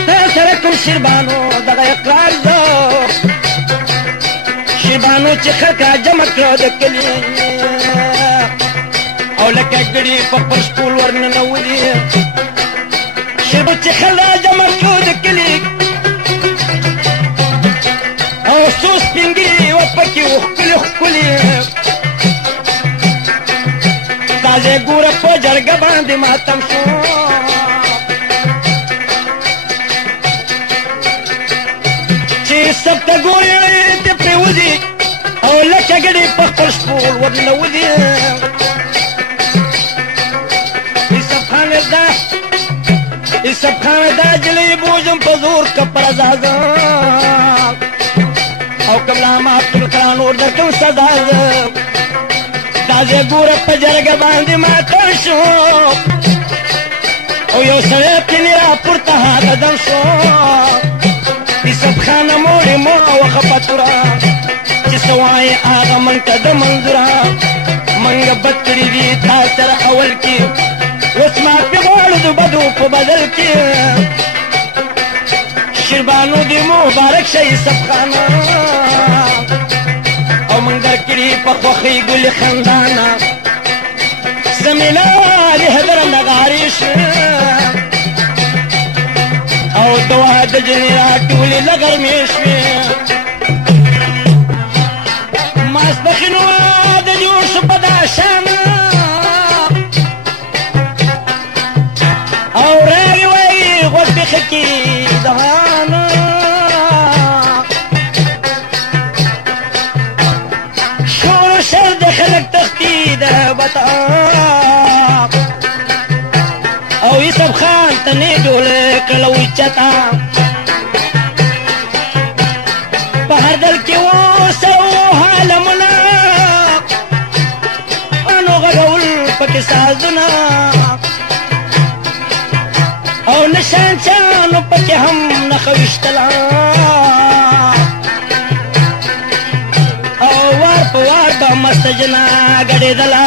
دا سره کوم شیربانو دغه اقرار زه شیربانو چې خلک را جمع کړه د کلي او لکه ګړي په خپل شپول ورننولي شیربو چې خلک را جمع کړه د کلي او څو سپین ږیري وه پکې و ښکلي ښکلي تازه ګوره په جرګه باندې ماتم شو چې سب ته ګورې وځي او لکه ګړې په خپل شپول ورننولي یوسف خان دا جلۍ بوجم په زور که پر ازازه او که ملا مات کړل کړه نور درکړم سزا زه دا زه ګوره په جرګه باندې ماتم شو او یو سړی پینې راپورته هغه شو یوسف خان موړې مو وخه پتوره چې څه وایې هغه موږ ته د منظوره موږ بد کړي دي تا سره اول کې اوس معافي غواړو د بدو په بدل کې شیربانو دې مبارک شه یوسف خان او موږ درکړي په خوښۍ ګلې خندانه زمینه د حیدر نغارې او دعا د جنې راټولې لغرمې شوې ماسپښین واده جوړ شو په دا شان او راغې وایي غوږ پېښه کې دهان شور و شر د خلک تښتي د بطاق او یوسف خان ته نه ډوله کړله اوچته په هر دل کې اوسه عالمونه انو غږول پکې سازونه او نشانچانو پکې هم نښه ویشتله او وار په وار به مسته جنا ګډېدله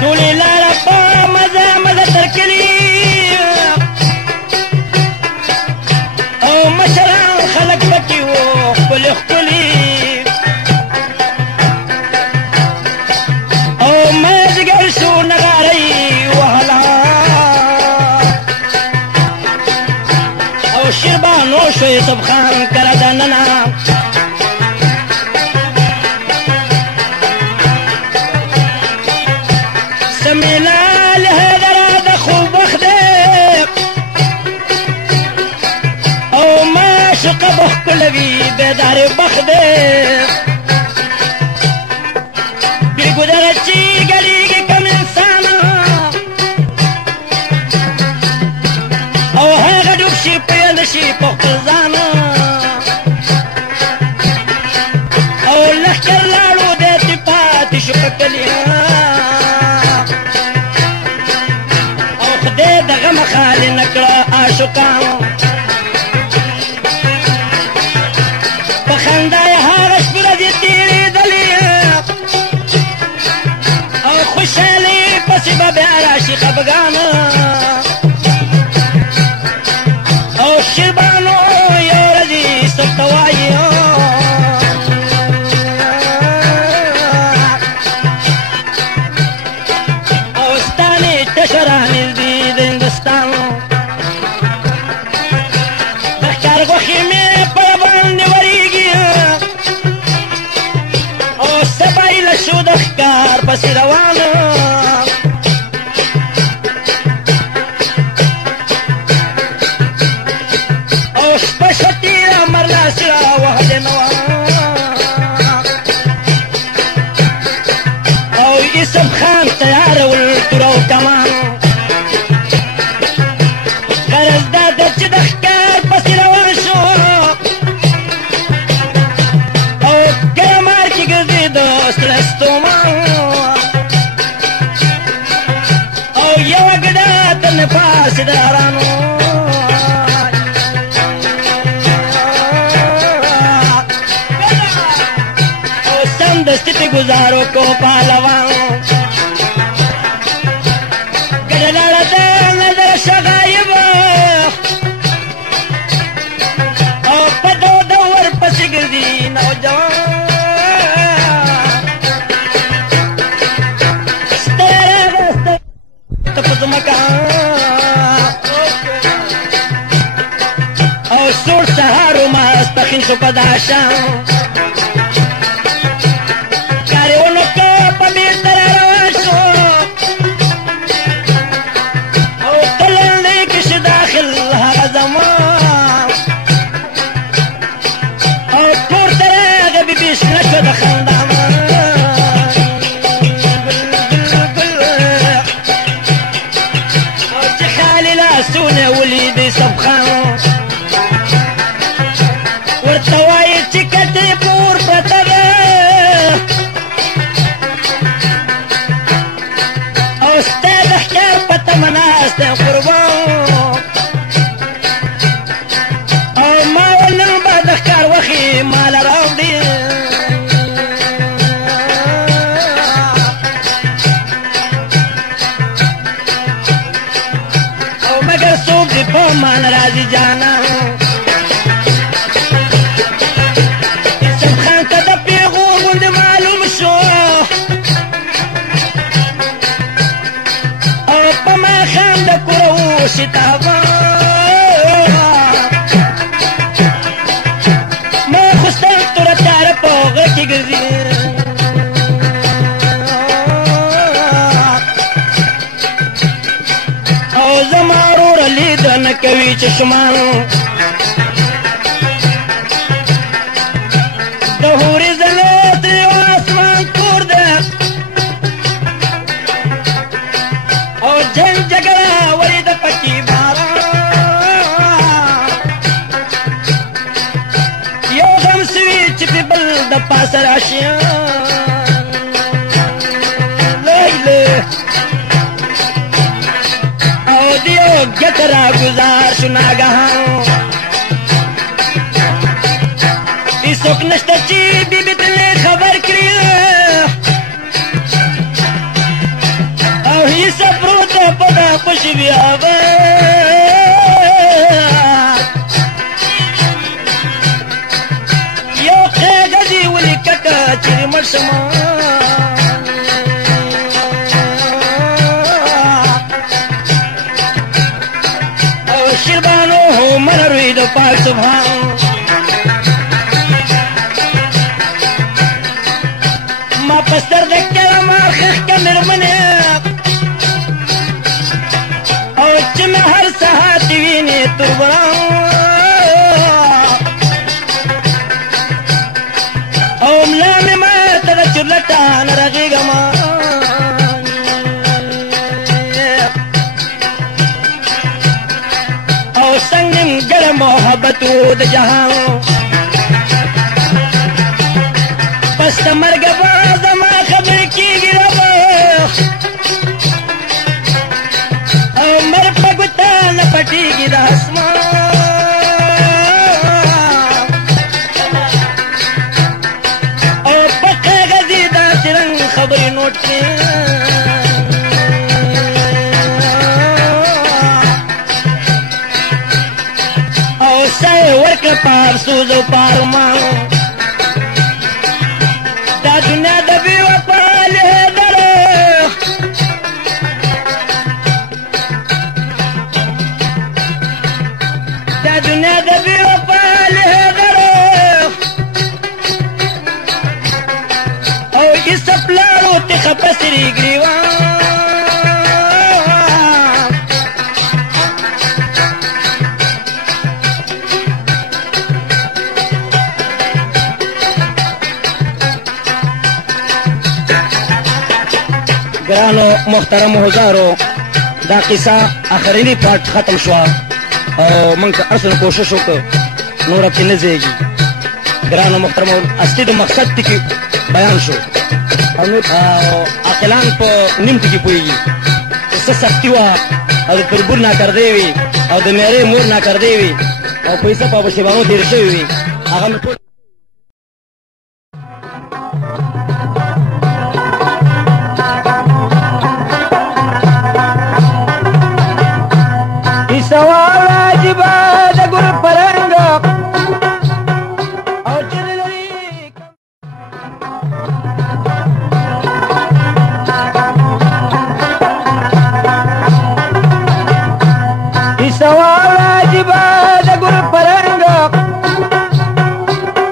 ټولې لاړه په مزه مزه تر کلي او مشران خلک پکې وو ښکلي ښکلي او مازدیګر شو نغارۍ وهله او شیربانو شو یوسف خان کره دننه سمینا الحیدره د خوب وخت دی او معشوقه به ښکله وي بیدارې بخت دی بېګودره چې ګډېږي کم انسان او هغه ډوب شي پوه نه شي په خپل ځان او لښکر لاړو دی چې پاتې شو په کلي او خدای د غمه خالي نه کړه عاشقان شو د ښکار پسې روانه او شپه شوه تېره مرلاسي راوهلې نه وه او یوسف خان تیارول توره او کمان غرض دا ده چې د ښکار پسې روان شو او ګرمار کې ګرځېده سره ستومان او یوه ګډه تنه پاسې د ارانو او سمدستي پې ګزارو کو پهلوان ګډه لاړه د نظر شه غایبه او په دود ورپسې ګرځي نوجوان او سور سهار و ماسپخین شو په دا شام کارې ونه کړه په بېرته را روان شو او په لنډۍ کې شو داخل هغه زمان او پورته راغی بېبي شنه شوه د خندا لاسونه ولیدې سبخان ورته وایي چې کتې پور پرته ده او ستا د ښکار په تمه ناست یم قربان او ما ویل نن به د ښکار وښې ماله راوړي څوک دې په ما نه راځي جانا یوسف خان ته د پیغور غوندې معلوم شو او په ماښام د کوره وشتابه ما خو ستر توره تیاره په غره کې ګرځي او زما وروره لیده نه کوي چې شمان د هورې زلې ترې آسمان تور ده او جنګ جګړه ولیده پکې باران یو غم سوي چې پې بل د پاسه راشي ګټه را ګزار شو ناګهان هېڅوک نشته چې بیبي تلې خبر کړي او یوسف پروت دی په دا خوشي بیابه یو قیږه دې ولیکټه چیرې مړ شمه شیربانو هو منروي د پاک سبحان ما پستر د کلمار خخ که مېرمنې او چې مې هر سهار دې وینې توربران او ملا مې ماته د چورلټه نه رغېږمه سنگم گر محبتو د جهان پس د مرګ به زما خبر کېږي ربه او مر په ګوته نه پټېږي د اسمان او په کاغذ یې داسې رنګ خبرې نوټ کړې ورکړه پار سوز او پارمان دا دنیا د بې وفا لهدره دا دنیا د بې وفا لهدره او سپلارو تخ پسری گریوان گرانو محترم حضارو دا قصه اخرینی پارت ختم شوا او من که اصلا کوشش وکړ نور پکې نه ځایږي ګرانو محترم اصلي د مقصد ټکي بیان شو او عاقلان په نیم ټکي پوهېږي څه سختي وه او د تربور ناکردې وي او د میرې مور ناکردې وي او پیسه په ابوشیبانو تېرې شوې وي هغه مې ټول سوال عجیبه د ګل پرنګ او چې لري سوال عجیبه د ګل پرنګ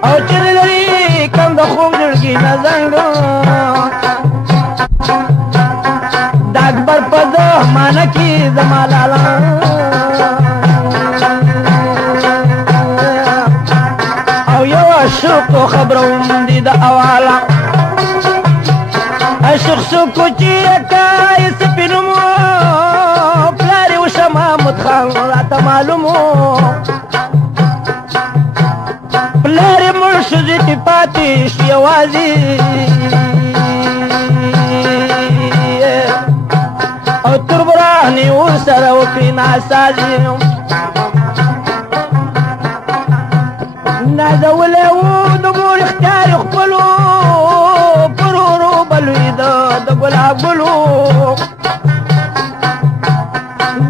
او چې لري کم د خوب زړګي نه زنګ د اکبر په زمانه کې زما لالا عشق خبرون دي دا اوالا عشق سوکو چی اکای سپینمو پلاری و شمامت خان راتا معلومو پلاری مرشدی تی پاتیش یوازی او تربرانی و سر وکری ناسازی نازولی و د مور اختیار خپلو پرورو بلوی د ګلاب ګلو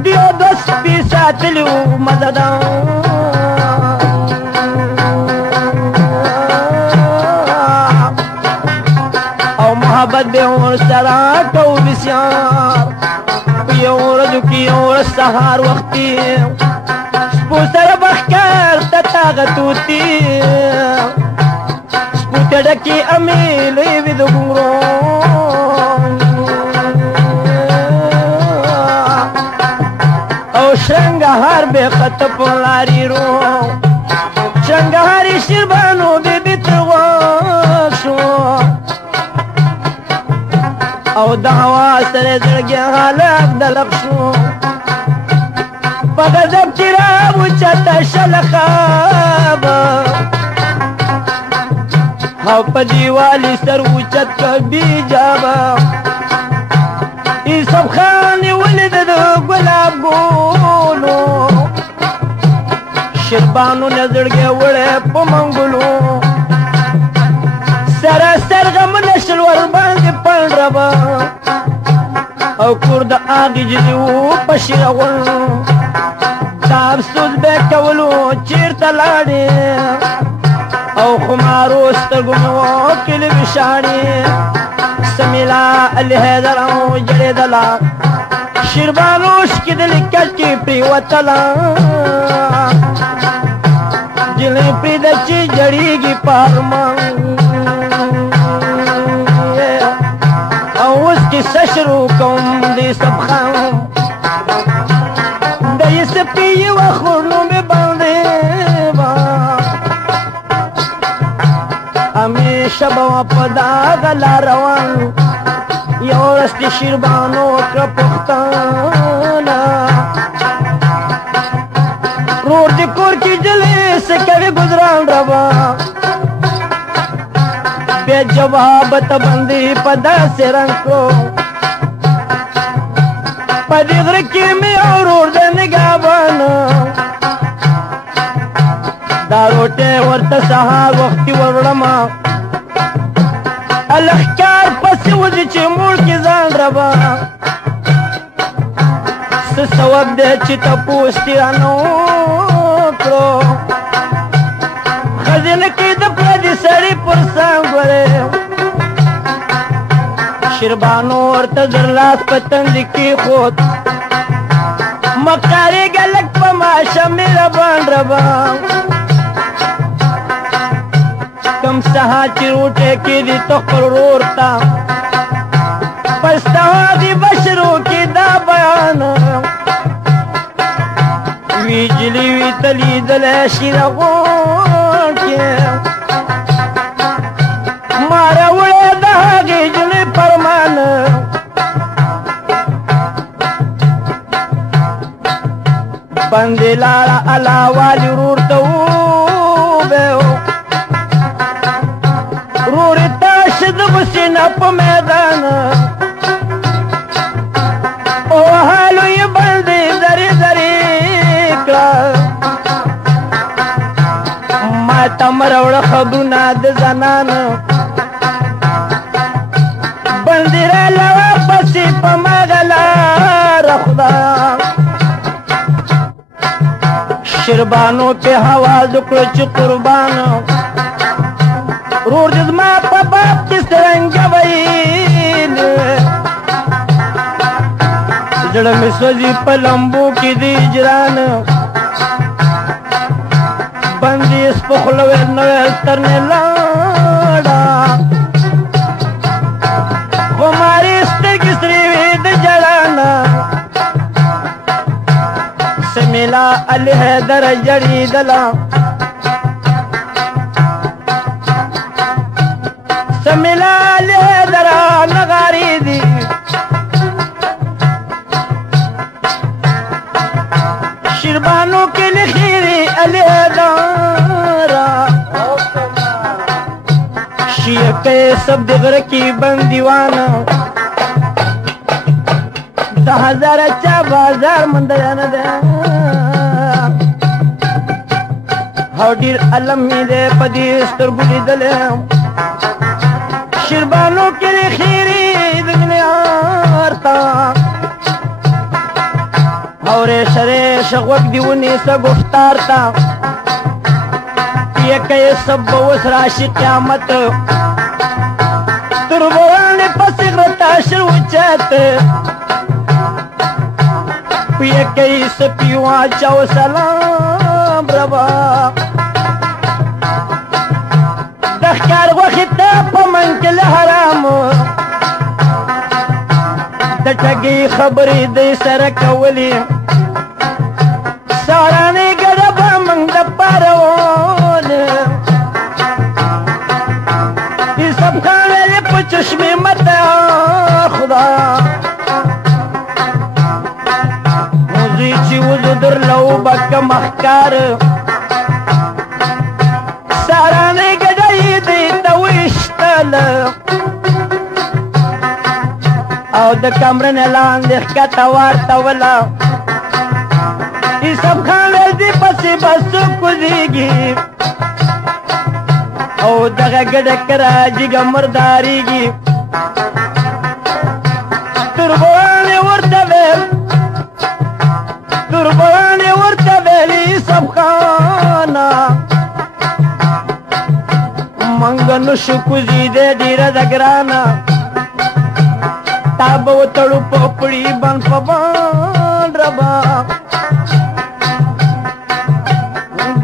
دیو د سپي ساتلي و مددان او محبت به ورسره کوو بسیار په یو ورځو کې یو ورځ سهار وختي سپوسر بخکار تتاغ توتی سپوتر کی امیلی وید گورو او شنگهار بے خط پلاری رو شنگهاری شربانو بی بیترغاق شو او دعوا سر زرگی حالک دلق شو پغضب چراب چتا شلخاب او په دیوالی سر اوچت که بیجابا ایسب خانی ولد د گلاب گولو شربانو نزرگی وڑے پا منگلو سراسر غم نشلور باندی پل ربا او کرد آگی جدیو پشیر غل افسوس به کولو چیرته لاړې او خمارو سترګو مې وکړې وشاړې سمیلا الحیدر او جړېدله شیربانو شکېدلې کټ کې پرېوتله جلۍ پرېږده چې جړېږي په ارمان او اوس کیسه شروع کوم دې سبخان سپی و خورنو میں باندے با ہمیشہ بوا پدا غلا روان یو رستی شیربانو کا پختانا رور دی کور کی جلے سے کبھی گزران روا بے جواب تبندی پدا سے رنگ کو پدی غرکی میں اور د نگابانا دا روٹے ورطا سہار وقتی ورڑما الخکار پسی وزی چی موڑ کی زان ربا سسواب دے چی تا پوستی رانو کرو خزین کی دپلا دی سڑی پرسان گورے شربانو ورطا زرلاس پتن کی خود مقاری گلک پا ماشا میرا بان ربا کم سها چې روټې کېدي تو خپل ورور ته پستا دی بشرو کې دا بیان وی جلی وی تلی دل شیر غون کې مارا وړه دا گجلی پرمان بندې لاړه الله والی ورور ته وبهو ورور ته شد غسینه په میدان او حالو یې بندې درې درې کړه ما ته مروړه خبرونه د زنانه بندې راله واپسې په مغه لاره خدا شربانو په حواز کړو چې قربان ورور دې زما په باب کې څرنګه ویل زړه مې سوځي په لمبو کې د هجران بندې سپخلوې نوې ترنې لاړه خمارې سترګې سرې وې د جړانا سمیلا علی حیدر جړېدله سمیلا علی حیدر نغارې دي شربانو کې لخيري علی حیدر شیعه کې سب دغره کې بندیوان 10,000 چا بازار مندیانه ده هو ډیر علم می ده پدې سترګو لیدلې شربانو کې لخيري دنیار تا اورې شره شغوک دیونی سه گفتار تا یہ کہ سب وس راشی قیامت تربوان پسغرتا شروچت یہ کہ سپیوا چاو سلام ربا دخکار وقت پمنکل حرام دټګي خبرې دې سره کولې سارانه ګډه منګ د پرون دې سب خاله په چشمه متا خدا موزي چې وزدر لو بک مخکار سارانه ګډه دې دويشتل او د کمرن لاندې ښکته ورته ولا سب خان دې پسې بس کوزيږي او دغه ګډه کرا جګه مرداريږي تربوانې ورته ویلي سب خانا منګ نشو کوزي دې ډیره د ګرانه تابو تړو پپړی بن پبان ربا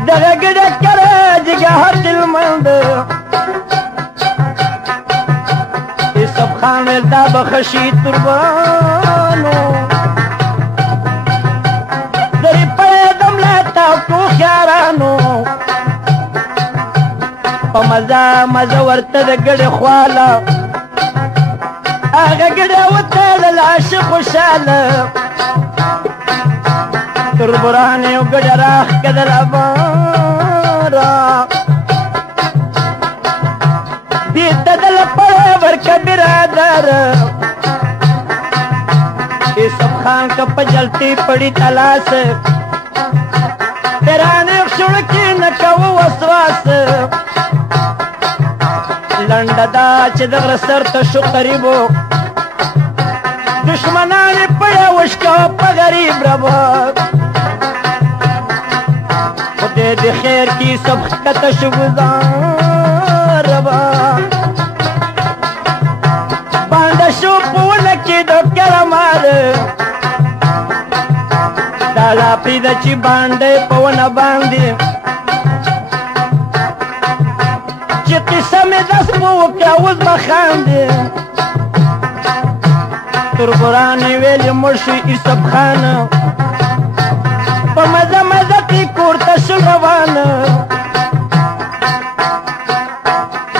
دغه ګډه کرا جګه هر دل مند سب خان دا بخشی تربانو دری پیدم لتا کو خیارانو په مزه ورته د ګډه خواله هغه ګډه وته د لاش خوشاله تربران یو ګډه راخ کدل ابارا دې تدل په ورک برادر سب خان کا پجلتی پڑی تلاش تیرانه شړکی نکو وسواس لنډه دا چې دغه سر ته شو قریبو دشمنان پړه وشکا په غریب ربا خدای دې خیر کی سب کته شو گزار ربا باندې شو پونه کې د کرمال دالا پیدا چې باندې پونه باندې چې قصه مې داس په وکړه اوس به خاندې تربورانې ویلې مړ شو یوسف خان په مزه مزه کې کور ته شل روانه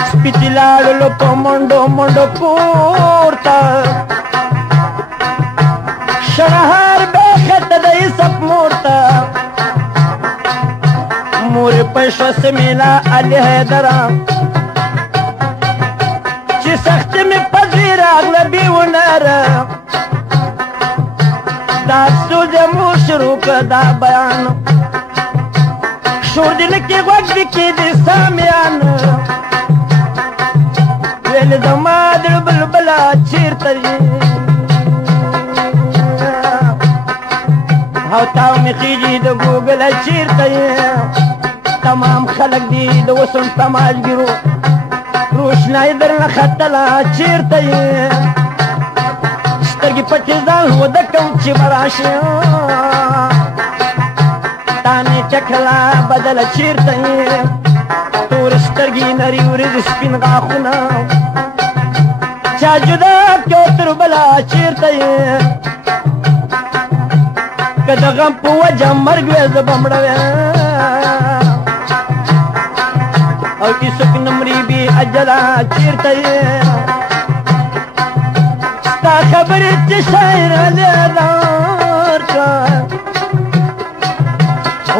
سپي چې لاړلو په منډو منډو کور ته شنهار به خته د یوسف مور ته مور په شوه سمیلا علي حیدره چې سختي مې په زوی راغله بې وناره دا افسوس یې مو شروع کړه دا بیان شور دې نه کې غوږ دې کېدې سامیان ویل زما زړه بلبله چېرته یې او تاو مې خېږي د ګوګله چېرته یې تمام خلک دي د وسن تماشګیرو روشنایي درنه ختله چېرته یې سترګې پټې ځان وده کوم چې به راشې تا نیټه کړله بدله چېرته یې تورې سترګې نري ورېځې سپین غاښونه چا جدا کړو تر بله چېرته یې که د غم په وجه مرګ وې زه به مړه وې او کیسک نمرې بې اجله چېرته یې ستا خبرې چې شاعر لیدار کړه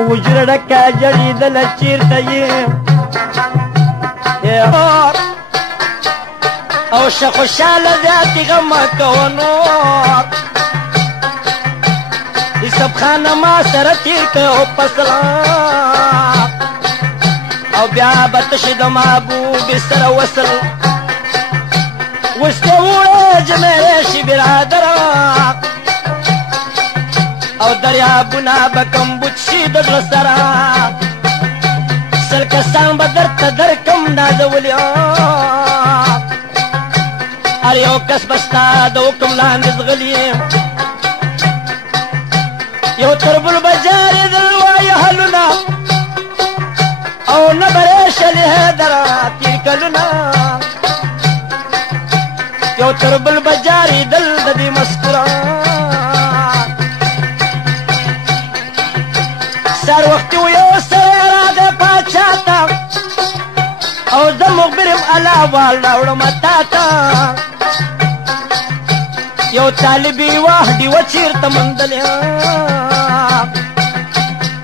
وجره ډکه جړېدله چېرته یې او شه خوشحاله زیاتې غمه کوه نور یوسف خان ما سره تېر کړو فصله او بیا به تشې د محبوبې سره وصل اوس دې وړه جمیرې شي برادره او دریابونه به کمبود شي د زړه سره سل کسان به درته درکم نازولي هر یو کس به ستا د حکم لاندې زغلي یو تربل به جارېدل وایي حلونه او نه برې شلې حیدره تېر کلونه یو تربل به جارېدل د دې مسکوره سهار وختي و یو سړی راغی پاچا ته او زه مخبر یم الله وال راوړم تا ته یو طالب یې وه ډېوه چېرته موندلې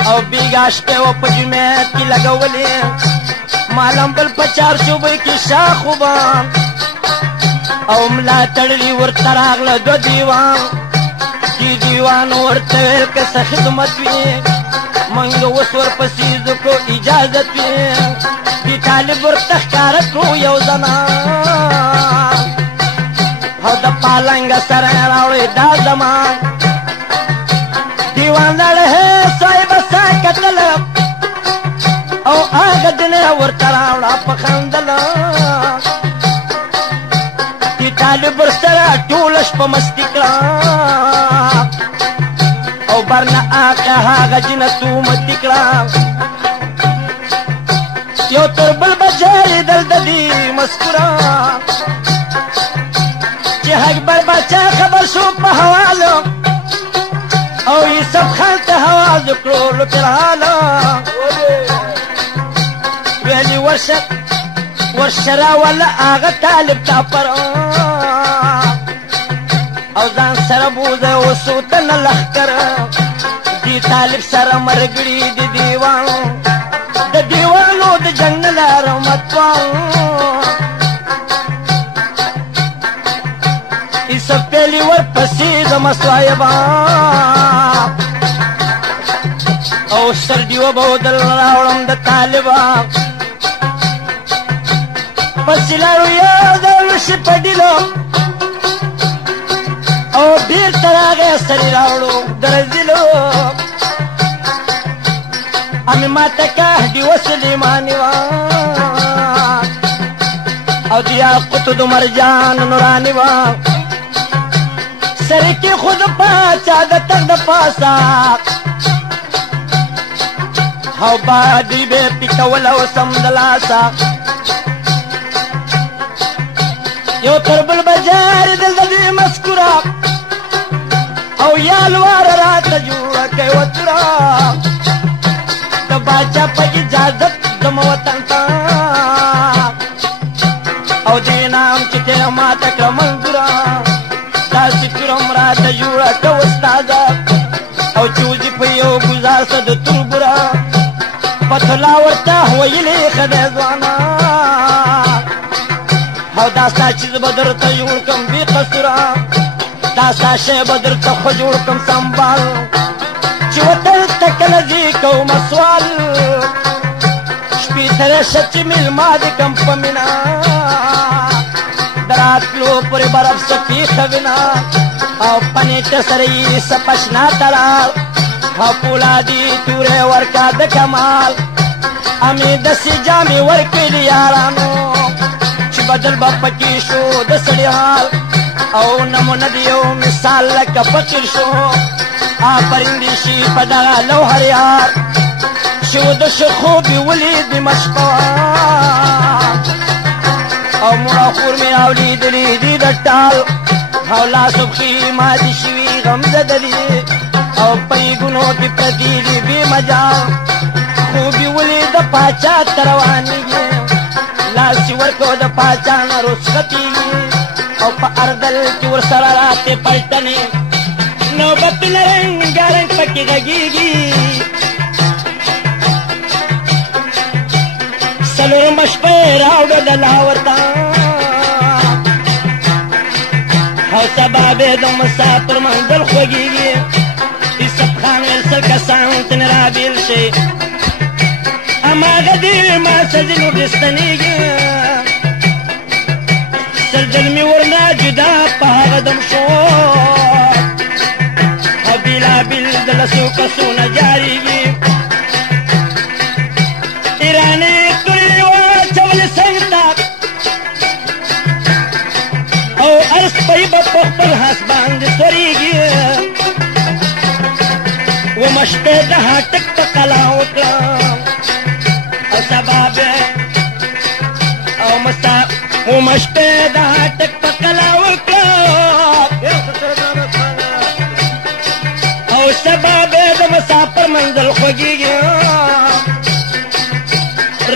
او بیګاشته و په جمعیت کې لګولې مالم بل په چار شوبې کې شاخوبان او ملا تړلي ورته راغله دو دیوان چې دیوان ورته ویل که څه خدمت وي منګ اوس ورپسې ځکو اجازت وي دې طالب ورته ښکاره کړو یو زمان او د پالنګ سره یې راوړې دا زمان دیوان لړه صاحب کتل او هغه دنه ورته راوړه په خندل دې طالب ورسره ټوله شپه مستي کړه او برنه هغه جنتو متي کړه یو تر بل به جارېدل د دې مسکوره چې اکبر باچا خبر شو په حوالو او یوسف خان ته حواز کړو لوکراله ویلي ورشه راوله هغه طالب ته پر او ځان سره بوځه وسوتنه لښکر دې طالب سره مرګړي د دیوانو د جنګ نه لاره متوان یوسف پیلي ورپسې زما صاحبه او سر ډیوه به ودل راوړم د طالبه پسې لاړو یو ځل شي په ډیلو او بېرته راغی سرې راوړو د رزیلو امې ماته که ډیوه سلیماني وه او د یاقوتو د مرجان نوراني وه سر کې خود پاچا د تخ د پاسه او بادي به پیکول او سم د لاسه یو تر بل بجارې دلته دې مسکوره او یا لواره راته جوړه کوي وتره د باچا په اجازت ځم وطن ته او دې نام چې تېره ماته کړه منظوره داسې تورم راته جوړه که استاده او چوزي په یو ګزار څه د تربوره پتلا ورته ویلې ښه دی ځوانه او دا ستا چیز به درته جوړ کړم بې قصوره دا ستا شی به درته ښه جوړ کړم سنبال چې وطن ته کله ځې کوم سوال شپې ترې شه چې مېلمه دې کړم په مینه د راتلو پورې برف څه پېښه وینه او پنېټه سره یې څه پشنا تړل او پولادي تورې ورکا د کمال امې داسې جامې ورکړلې یارانو چې بدل به پکې شو د سړي حال او نمونه د یو مثال لکه فقیر شو آفرین دې شي په دغه لوهر یار چې و د ښه خوب یې ولیدې مشپه او مور او خور مې راولیدلې دي د ټال او لاسو پښې ماتې شوي غمزده دي او پریګونو کې پرتې دي بې مجال خوب یې ولید د پاچا ته روانېږي لاس یې ورکړو د پاچا نه رخصتېږي او په اردل کې ورسره راتې پلټنې نوبتونه رنګارنګ پکې غږېږي څلورمه شپه یې راوړه د لاور ته او سبا به د مسافر منزل خوږېږي یوسف خان ویل سل کسان ځنې رابېل شي هماغه دې ما سزینو ګستنېږي سل ځل مې ورنه جدا په هغه دم شو او بېلابېل د لسو کسونه جارېږي ایراني تورې واچولې څنګ ته او هر سپی به په خپل هس باندې سورېږي ومه شپې د هاټک په قلا وکړه او سبا بیا ومه شپې د هاټک په قلا وکړه او سبا بیا د مسافر منزل خوږېږي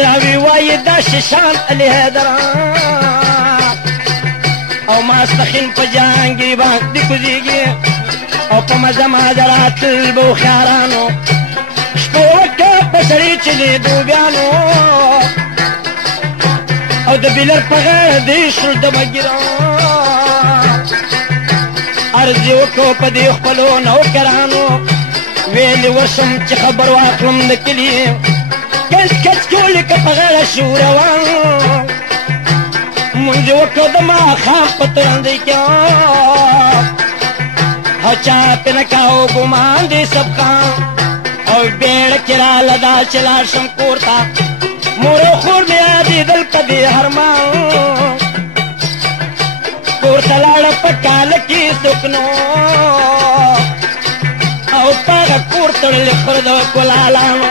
راوی وایي دا شیشان علي حیدر او ماسپښین په جهانګیر باندې کوزېږي او په مزه مازه راتلل به هوښیارانو شپه وکړه په سړي چې لیدو بیانو او د بیلر په غاړه دې شول د بګیران عرض یې وکړو په دې خپلو نوکرانو ویلې ورشم چې خبر واخلم د کلي کچ کچ کولې که په غاړه شو روان مونځ یې وکړو د ماښام په ترندۍ کې او چا پې نه کاو ګمان دې سبقان او بیړه کې راله دا چې لاړ شم کور ته مور او خور مې یادېدل په دې هرمان کور ته لاړه په کاله کې څوک نو او په هغه کور تړلې خور د کلالانو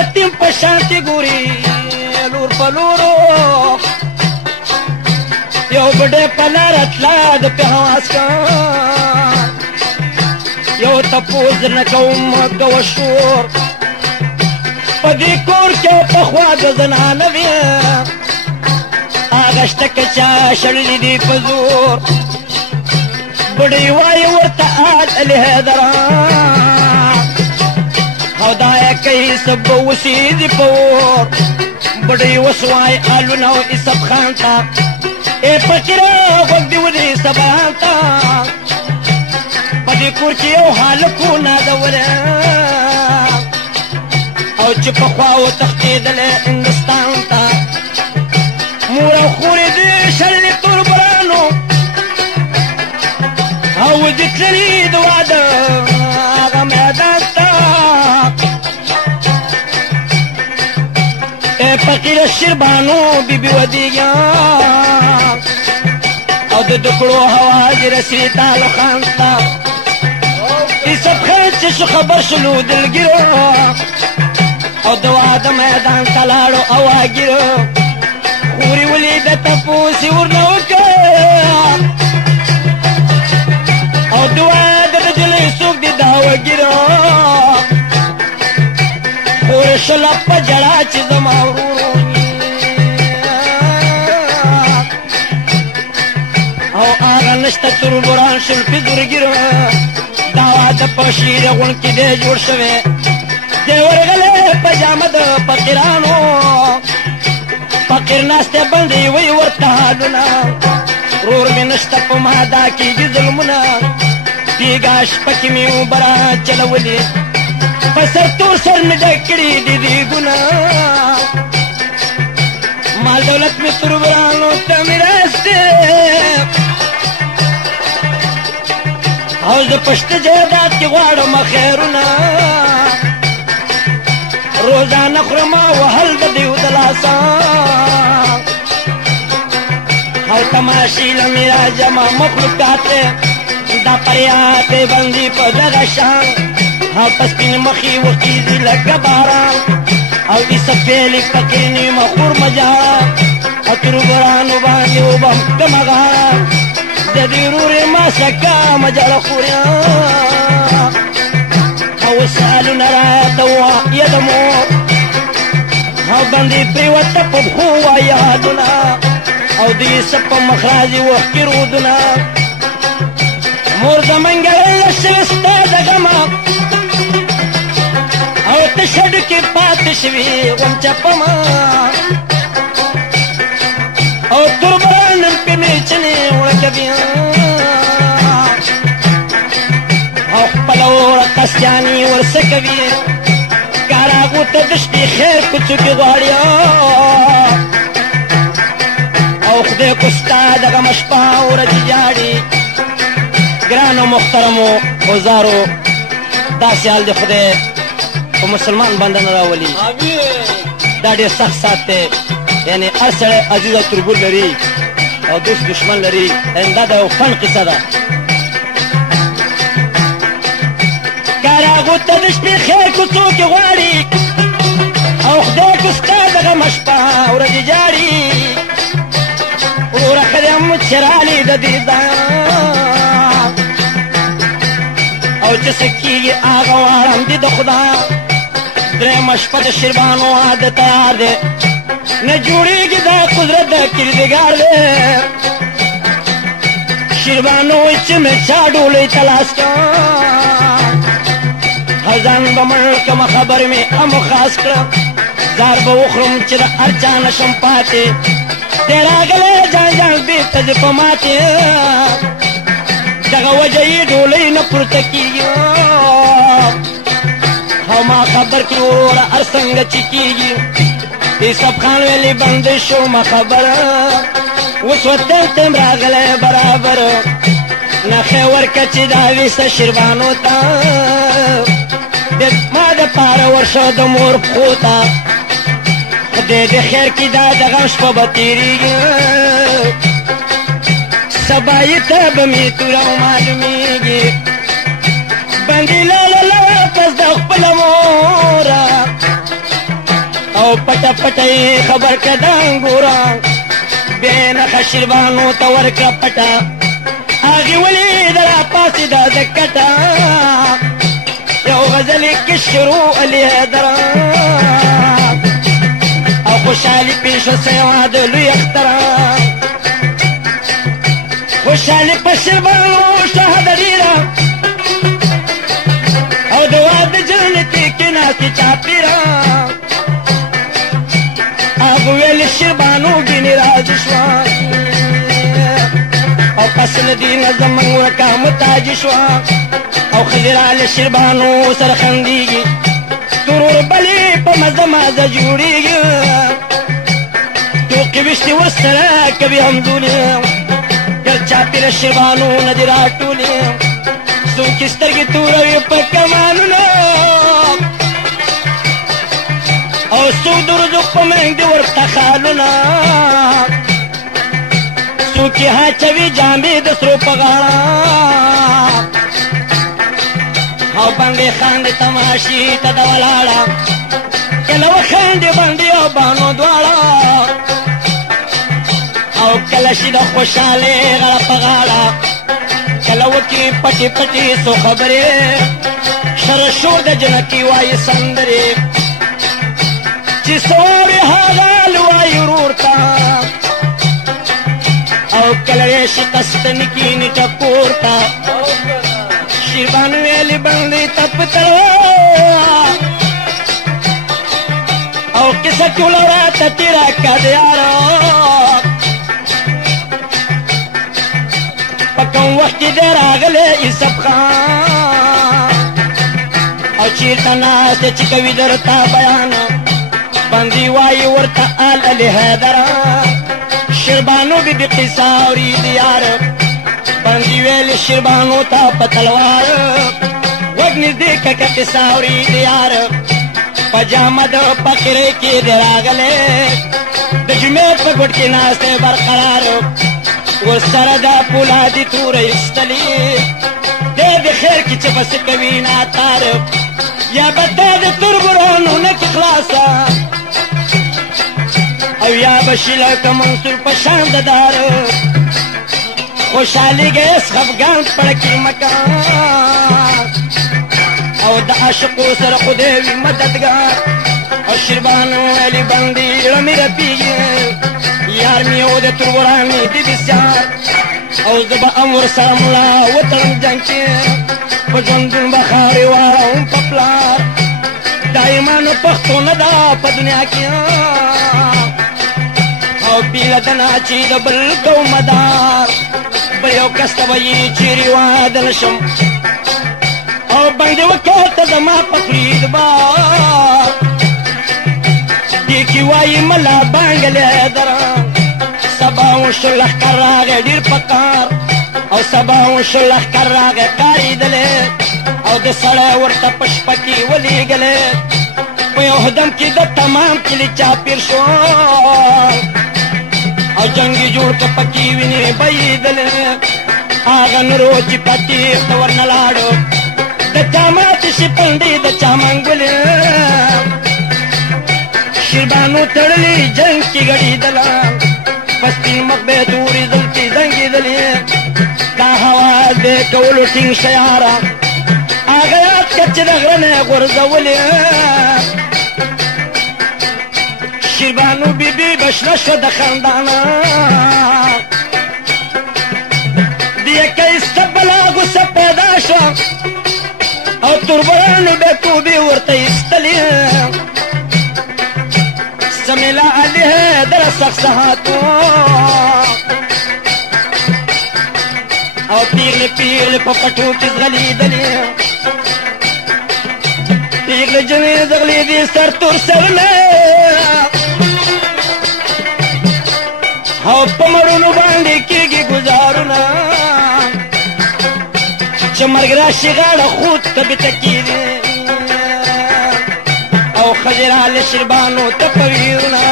یتیم په شانتې ګوري لور په لورو یو بډې په لاره تله د پهواز کان یو تپوس نه کوم کوه شور په دې کور کې پخوا د زنانه وي هغه شته که چا شړلي دي په زور بډې وایي ورته علي حیدران او دا یې کوي څه به وسېږي په اور بډۍ وسوای الونه او یوسف خان ته ای فقیره غوږ دې ودرې سبان ته په دې کور کې یو هلک و نازولی او چې پخوا وتښتېدلی هندوستان ته مور او خور یې دې شړلې توربرانو او دې تللي د واده هغه میدان فقیر شربانو بی بی ودیگیا او د دکړو هوا دې رسي تعالو خان تا دې سب خیر چې شو خبر شلو دلګرو او د واده میدان تلاړو اواګرو خوري ولې د تپوسي ورنه وکړه او دوا د رجلې څوک دې دا وګرو خور شلا په جړا چې زما ورورو او هغه نشته تر بران شل په درګرو دا واده په شیر غون کې دې جوړ شوی دې ورغله پجامه د فقیرانو فقیر ناسته باندې وی ورته حالونه رور مې نشته په مادا کېږي ظلمونه دیګاش پکې مې وبره چلولې په سر تور سر مې ډک کړي دي دیګونه مال دولت مې تر برانو ته میراث دی او زه پشت جهادات کې غواړم خیرونه روزانه خورم وهل د دیو د لاسه او تماشې له مې راجمع مخلوقات دا پریاتې بندي په دغه شان او په سپین مخې وخیږي لکه باران او دې سپېلې پکې نیمه خور مجاره او تر برانو باندې وبم کمغاره د دې رورې ما سکه مجاره خوریا او سالونه راته وایه د مور او باندې پرېوته په پښو وایه یادونه او دې سپ په مخ راځي وښکي رودونه مور زمونږ له شوې ستا د غمه او ته شډ کې پاتې شوې غم چپما او تر برانم پې مې چنې وړکه بیا او خپله وړه قصیانې ورڅه کوي کاراغو ته د شپې خیر په څوکې غواړي او خدای کو ستا دغه شپه ورځې جاړي ګرانو محترمو اوزارو داسې حال دی خدای په مسلمان باندې نه راولي دا ډېر سخت سات دی یعنې هر سړی عزیز او تربور لري او دوست دشمن لري دا د یو فن قصه ده کاراغو ته د شپې خیر کو څوکې غواړي او خدای کو ستا دغه شپه ورځې جاړي وروره ښه دی چې رالې د دې ځایه او چې څه کېږي هغه واړم دي د خدایه درېیمه شپه د شیربانو واده تیار دی نه جوړېږي دا قدرت د کردګار دی شیربانو وایي چې مې چا ډولۍ ته لاس کړه ځان به مړ کړمه خبر مې هم خاص کړه زار به وخورم چې د هر چا نشم پاتې دی راغلی جان جان بېرته دې په ماتې دغه وجه یې ډولۍ نه پورته کېږي او ما خبر کړي وروره هر څنګه چې کېږي یوسف خان ویلې بندې شومه خبره اوس وطن ته راغلی برابر نښې ورکړه چې دا ویسه شیربانو ته ما د پاره ورشه د مور پښو ته خدای دې خیر کړي دا د غم شپه به تېرېږي سبا یې ته به مې توره معلومېږي بندې لاله پس د خپله موره او پټه پټه یې خبر کړه د انګوره بیا یې نښه شیربانو ته ورکړه پټه هغې ولیده راپاڅېده د کټه یو غزل یې کې شروع علي حیدره او خوشحالي پېښه سوه د لوی اختره خوشحالي په شیربانو شهده ډېره او د واده جنتې کې ناستې چاپېره هغه ویل شیربانو ګینې راضي شوه او پس له دې نه زموږ ورکه متاجي شوه او ښځې راله شیربانو سره خندېږي ترور بلې په مزه مزه جوړېږي ټوقې ویشتې ورسره کوي همزولې ګر چاپېره شیربانو نه دې راټولې څوک یې سترګې توروي په کمانونو او څوک د ورځو په منګ دي ورته خالونه څوک یې هاچوي جامې د سرو په غاړه او باندې خاندې تماشې ته د ولاړه کله وخاندې باندې او بانو دواړه او کله شي د خوشحالۍ غړه په غاړه کله وکړي پټې پټې څو خبرې شر شور د جنکي وایي سندرې چې سوارې هغه لوایي ورور ته او کله یې شي قصدن کیني ټکور ته شیربانو ویلې باندې تپ تلوار او کیسه ټوله راته تېره که د یاره په کوم وخت کې دی راغلی یوسف خان او چېرته ناست دی چې کوي درته بیان باندې وایي ورته آل علي حیدره شیربانو بی بی قصه اورېد یار باندې ویلې شیربانو ته په تلوار غوږ نږدې که قصه اورېد یار په جامه د فقیرۍ کې دی راغلی د جمعې په ګوټ کې ناست دی برقرار ورسره د پولادي توره ایستلې دی د خیر کې چې بس کوي ناتار یا به دی د تربرانو نه کې خلاصه او یا به شي لکه منصور په شان د دار خوشحالېږي هېڅ خفګان پړکې مکان او د عاشقو سره خدای وي مددګار او شیربانو علي باندې زړه مې رپېږي یار مې یو د تربرانې د بسیار او زه به هم ورسره ملا وتړم جنګ کې په ژوندون به خاورې واړوم په پلار دا ایمانو پښتو نه ده په دنیا کې او بیله د ناچې د بل قومدار بل یو کس ته به یې چیرې واده نه شم او باندې وکړه زما په خولې د بار دې کې وایي ملا بانګلې دران سبا وشو لښکر راغی ډېر پکار او سبا وشو لښکر راغی کارېدلې او د سړی ورته په شپه کې ولېږلې په یو هدم کې د تمام کلي چاپېر شو او جنګي جوړ که پکې وینې بهېدلې هغه نورو چې په تېښته ورنه لاړو د چا ماتې شي پنډې د چا منګولې شیربانو تړلې جنګ کې ګډېدله په سپین مخ به یې تورې زلفې زنګېدلې دا هوا دې کولو ټینګ شه یاره هغه یاد که چې د غره نه یې غورځولې شیربانو بیبي بشنه شوه د خندانه د یکه ایسته بلا غوسه پیدا شوه او تربرانو بیا توبې ورته ایستلې سمیلا علي حیدر سخصحاتو او پیغلې پیغلې په پټو کې ځغلېدلې پیغلې جنې ځغلېدې سر تور سرونه او په مړونو باندې کېږي ګزارونه چې مرګ راشي غاړه خود ته بېته کېږي او ښځې راغلې شیربانو ته په ویرونه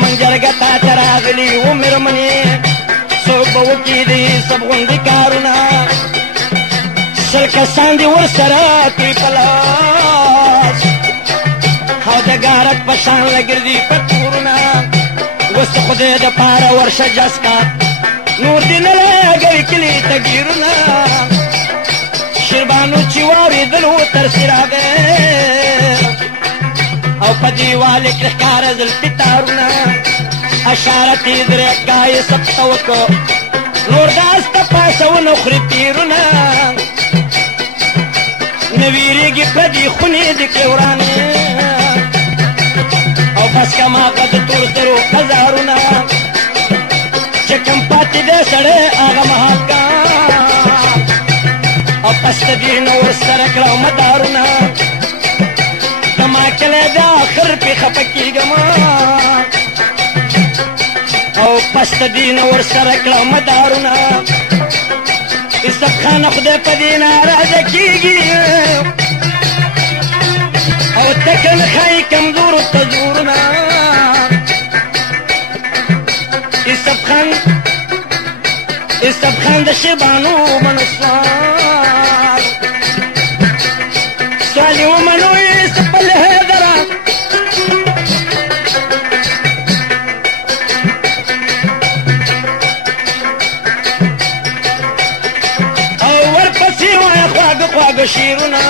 منجرګه تا ته راغلي و مېرمنې څوک به وکړي د سب غوندې کارونه شل کسان دي ورسره توی په لاس او د ګارک په شان لګرځي په کورونه اوس د خدای دپاره ورشه جسکه نور دې نه لګوي کلي ته ګیرونه شیربانو چې واورېدل و ترسې راغی او په دیواله کې ښکاره زلفې تارونه اشارت یې درېږه یې سبته وکړه نور داس ته پاسونه خوري تیرونه نه ویرېږي پردي خونې د کې ورانې او بس کماغه د تور سرو هزارونه چې کوم پاتې دی سړی هغه مهاکا او پس د دې نه ورسره کړه مدارونه زما کلی د آخر پې خفه کېږم او پس د دې نه ورسره کړه مدارونه یوسف خانه خدای په دې ناراضه کېږي او ته که نه ښایي کمزورو ته زورونه د شیبانو منسوار سوالی ومنوی سپل حیدرا او ورپسی وای خواگ شیرونا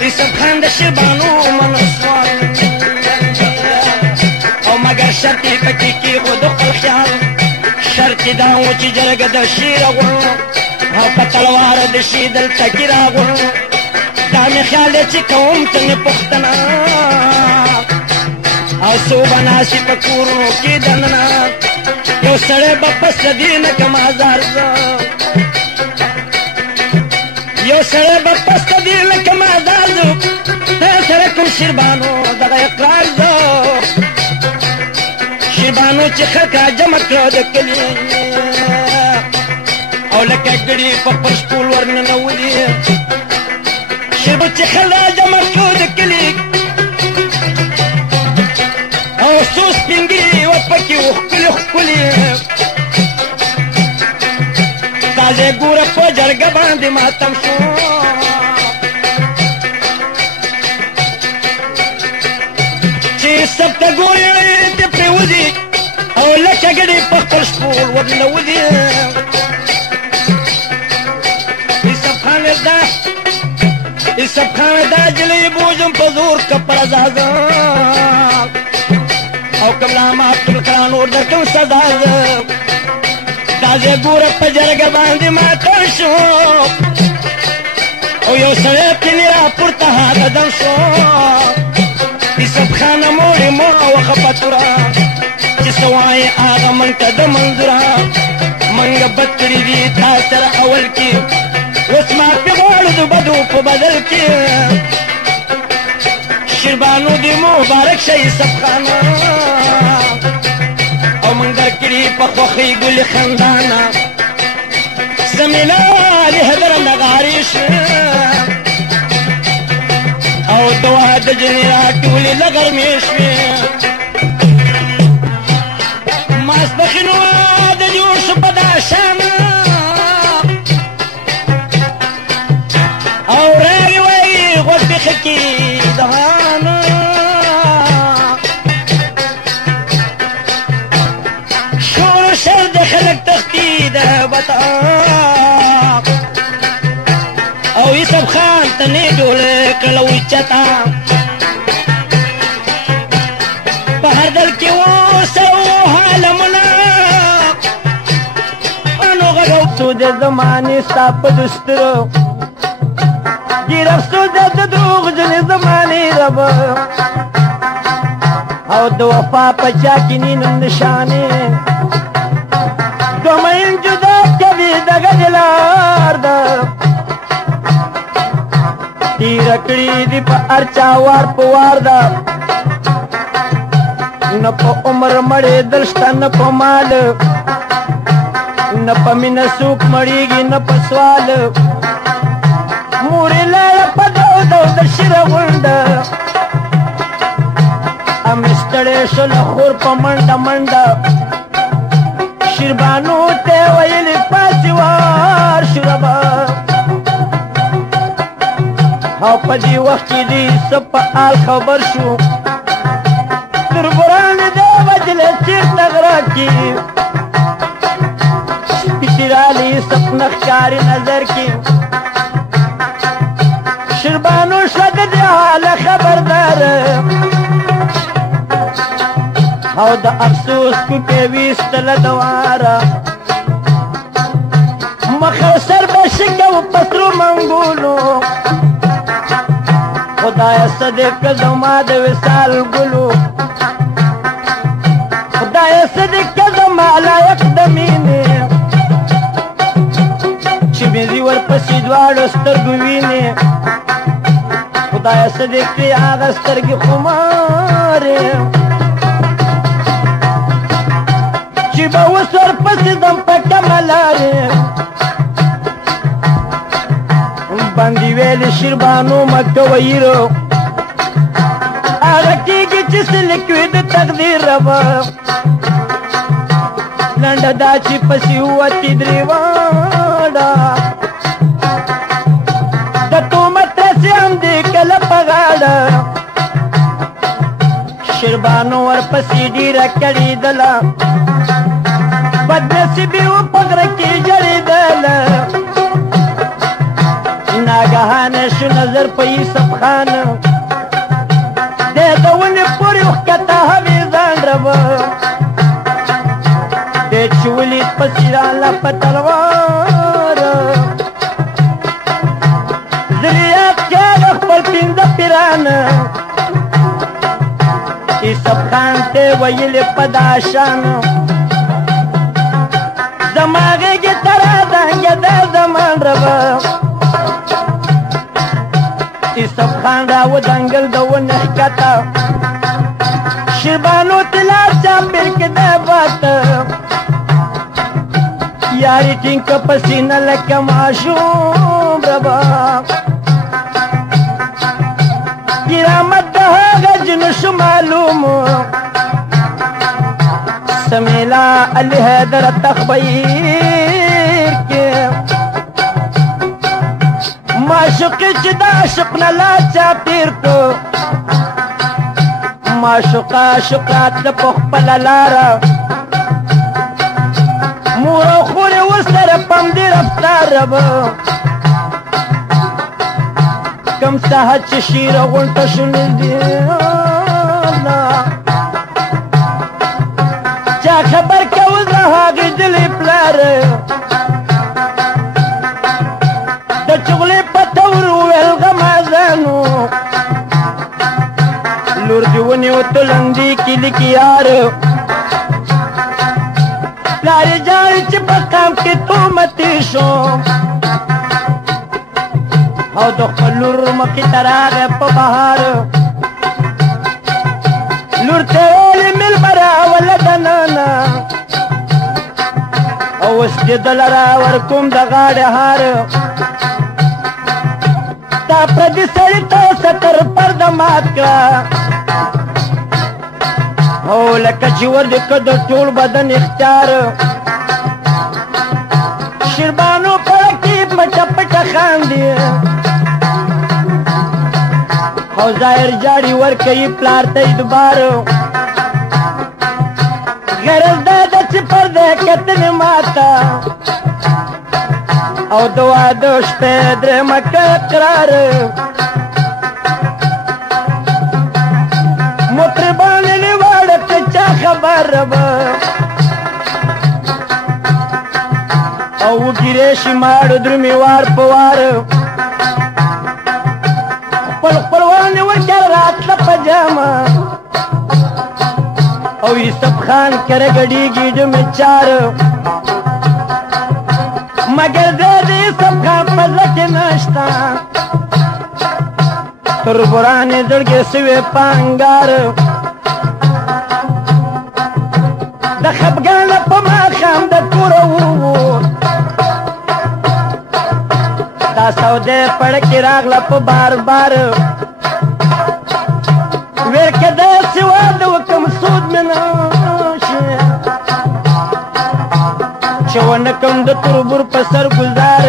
یوسف خان د شیبانو منسوار او مگر شرطی پکی کی خود خپل خیال شرطی داو چې جرګه د شیر غوړ او په تلوار د شي دلته کې راغوړ دا مې خیال دی چې کوم ته مې پوښتنه او څو به ناسي په کورونو کې دننه یو سړی به پس د دې نه کم ازار زه یو سړی به پس د دې نه کم ازار زه سره کوم شیربانو دغه اقرار زه شیربانو چې خلک را جمع کړه د کلي او لکه ګړي په خپل شپول ورننولي شیربو چې خلک را جمع کړه د کلي او څو سپین ږیري و پکې و ښکلي ښکلي تازه ګوره په جرګه باندې ماتم شو چې سب ته ګورې او لکه ګړي په خپل شپول ورننولي یوسف خان دا جلۍ بوجم په زور که پر ازازه او کملا ما عبدالکرا نور درکم سزا زه دا زه ګوره په جرګه باندې ماتم شو او یو سړی پینې راپورته قدم شو یوسف خانه موړې مو وخه توره چې څه وایې هغه موږ ته د منظوره موږ بد کړي دي تا سره اول کې اوس معافي غواړو د بدو په بدل کې شیربانو دې مبارک شه یوسف خانه او موږ درکړي په خوښۍ ګلې خندانه زمینه د حیدر نغارې شوه او دعا د جنې راټولې له غرمې شوې ماسپښین واده جوړ شو په دا شان او راغی وایي غوږ پېښه کې دهان شور و شر د خلک تښتي د بطاق او یوسف خان ته نه ډوله کړله اوچته په هر دل کې اوسه د زمانې ستا په دسترو ګیر افسوس د دروغجنې زمانې ربه او د وفا په چا کې نی نوم نشانې دوه میین جدا کوي دغه دلار ده تیره کړي دي په هر چا وار په وار ده نه په عمر مړېدل شته نه په مال نه په مینه څوک مړېږي نه په سوال مورې لاړه په دو د شیره غونډه امې ستړی شو له خور په منډه منډه شیربانو ته ویلې پاسې وار شو ربه او په دې وخت کې دې څه په حال خبر شو تربران دې وجلې چېرته غره کې رالی سپنا ښکاري نظر کې شیربانو شوه د دې حاله خبردار او د افسوس کوکې ویستله دواره مخه سر به شکه و په سرو منګولو خدایه څه دې کړه زما د وصال ګلو خدایه څه دې کړه زما لایق د مینې بېزي ورپسې دواړو سترګو وینې خدایه څه دې کړې هغه سترګې خمارې چې به اوس ورپسې ځم په کمه لارې باندې ویلې شیربانو مه کوه ییرو هغه کېږي چې څه لیکوي د تقدیر ربه لنډه دا چې پسې ووتې درې واړه د تهمت رسې هم دې کله په غاړه شیربانو ورپسې ډېره کړېدله بدنصیبي و په غره کې جړېدله ناګهانه شو نظر په یوسف خان دی د ونې پورې وښکته هوې ځان ربه دی چې ولید پسې راله په تلوار ځلې یاد کړه خپل پنځه پیرانه یوسف خان ته ویلې په دا شان زما غېږې ته رادانګېده زمان ربه یوسف خان را ودانګل د ونې ښکته شیربانو طلا چاپېر کېده باته یاري ټینګ که په سینه لکه ماشوم ربه قیامت د هغه جنو شو معلوم سمیلا علی حیدر تخبیر کې معشوقې چې د عاشق نه لا چاپېر کو معشوقه عاشقات له په خپله لاره مور او خور یې ورسره په همدې رفتار ربه کم ساحت چې شیره غونټه شو نږدې چا خبر کوه زه هغې دلې پلار د چغلې په تور وویل غمازانو لور دې ونیو تلندې کلي کې یار پلار یې جاړي چې په قام کې تهمتې شو او د خپل لور مخې ته راغی په بهار لور ته ویلې مېلمه راوله دننه او اوس دې دله راورکوم د غاړې هار تا پردي سړي ته ستر پرده مات کړه او لکه چې ور دې که د ټول بدن اختیار شیربانو پړه کې پټه پټه خاندي او ظاهر جاړي ورکوي پلار ته اعتبار غرض دا ده چې پرده کتنې ماته او د واده شپې درېمه که اقرار مطربان یې واړه که چا خبر ربه او وګیرې شي ماړه درومې وار په وار خپل خپلوان یې ورکړه راتله په جامه او یوسف خان کره ګډېږي ډمې چار مګر د یوسف خان په زړه کې نشته تربوران یې زړګې سوې په انګار د خفګانه په ماښام د کوره ووت دا سودې پړه کې راغله په بار بار ویل که داسې واده وکړم سود مې نه شي چې ونه کړم د تربور په سر ګزار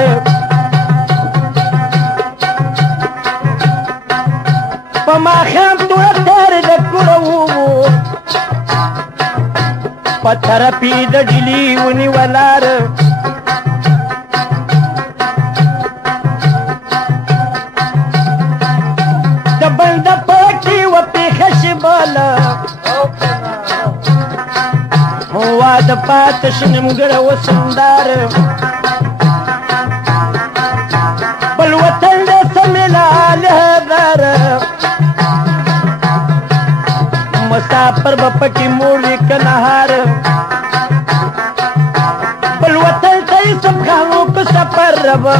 په ماښام توره تارې د کوره ووت په طرف یې د ډیلي ونیولار د بنده پټي وپېښه شي باله واده پاته شو نیمګړی وسندار بل وطن د سمیلا لهدار مسافر به پکې موړي که نهار بل وطن ته یوسف خان وکړو سفر ربه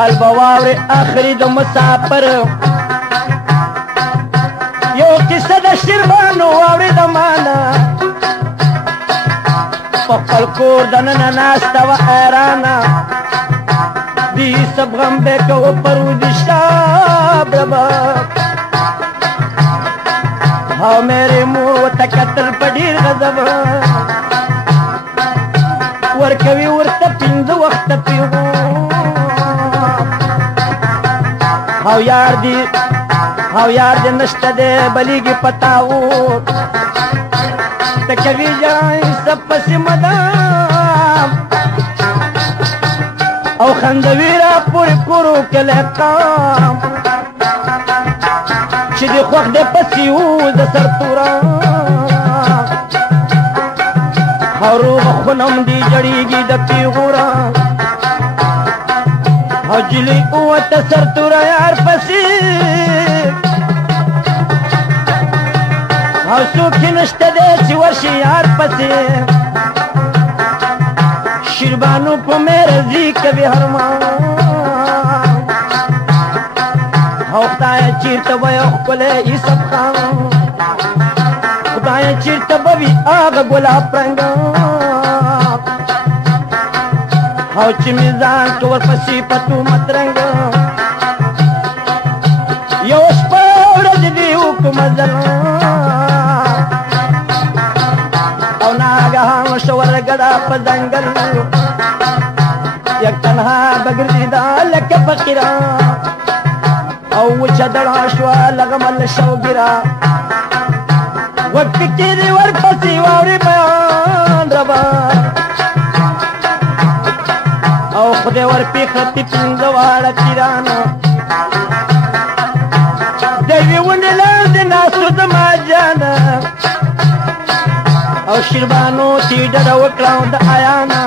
آل به واورې آخري د مسافر یو کیسه د شیربانو واورې د مانا په خپل کور دننه ناسته وه حیرانه د یوسف غم به یې کوه پرودي شاب ربه او میرے مور ته کتل په ډېر غضب ورکوي ورته پنځه وخته پیغام او یار دې نشته دی بلیږي پتاو ته کوي جای سب پسې مدام او خندوي را پورې کورو کلی قام چې دې خوښ دی پسې و د سرتورا او روغ خونم دې جړېږي د پیغورا او جلی اوته سرتورا یار پسې او څوک نشته دی چې ورشي یار پسې شیربانو په مرضي کوي هرمان او خدای چیرته وای خپله یوسف خان خدای چیرته به وي هغه ګلاب رنګ او چې مې ځان کې ورپسې په تومت رنګ یو شپه ورځ دې وکړمه ځلا او ناګهان شو ورګډه په ځنګل یک تنها بګرځېده لکه فقیره او وچه دړه شوه لغمل شوګیره وقت کې دې ورپسې واورې بیان ربا او خدای ورپېښتې پنځه واړه پیرانه د یوې ونډې لاندې ناستو زما جانه او شیربانو تې ډډه وکړه د آیانه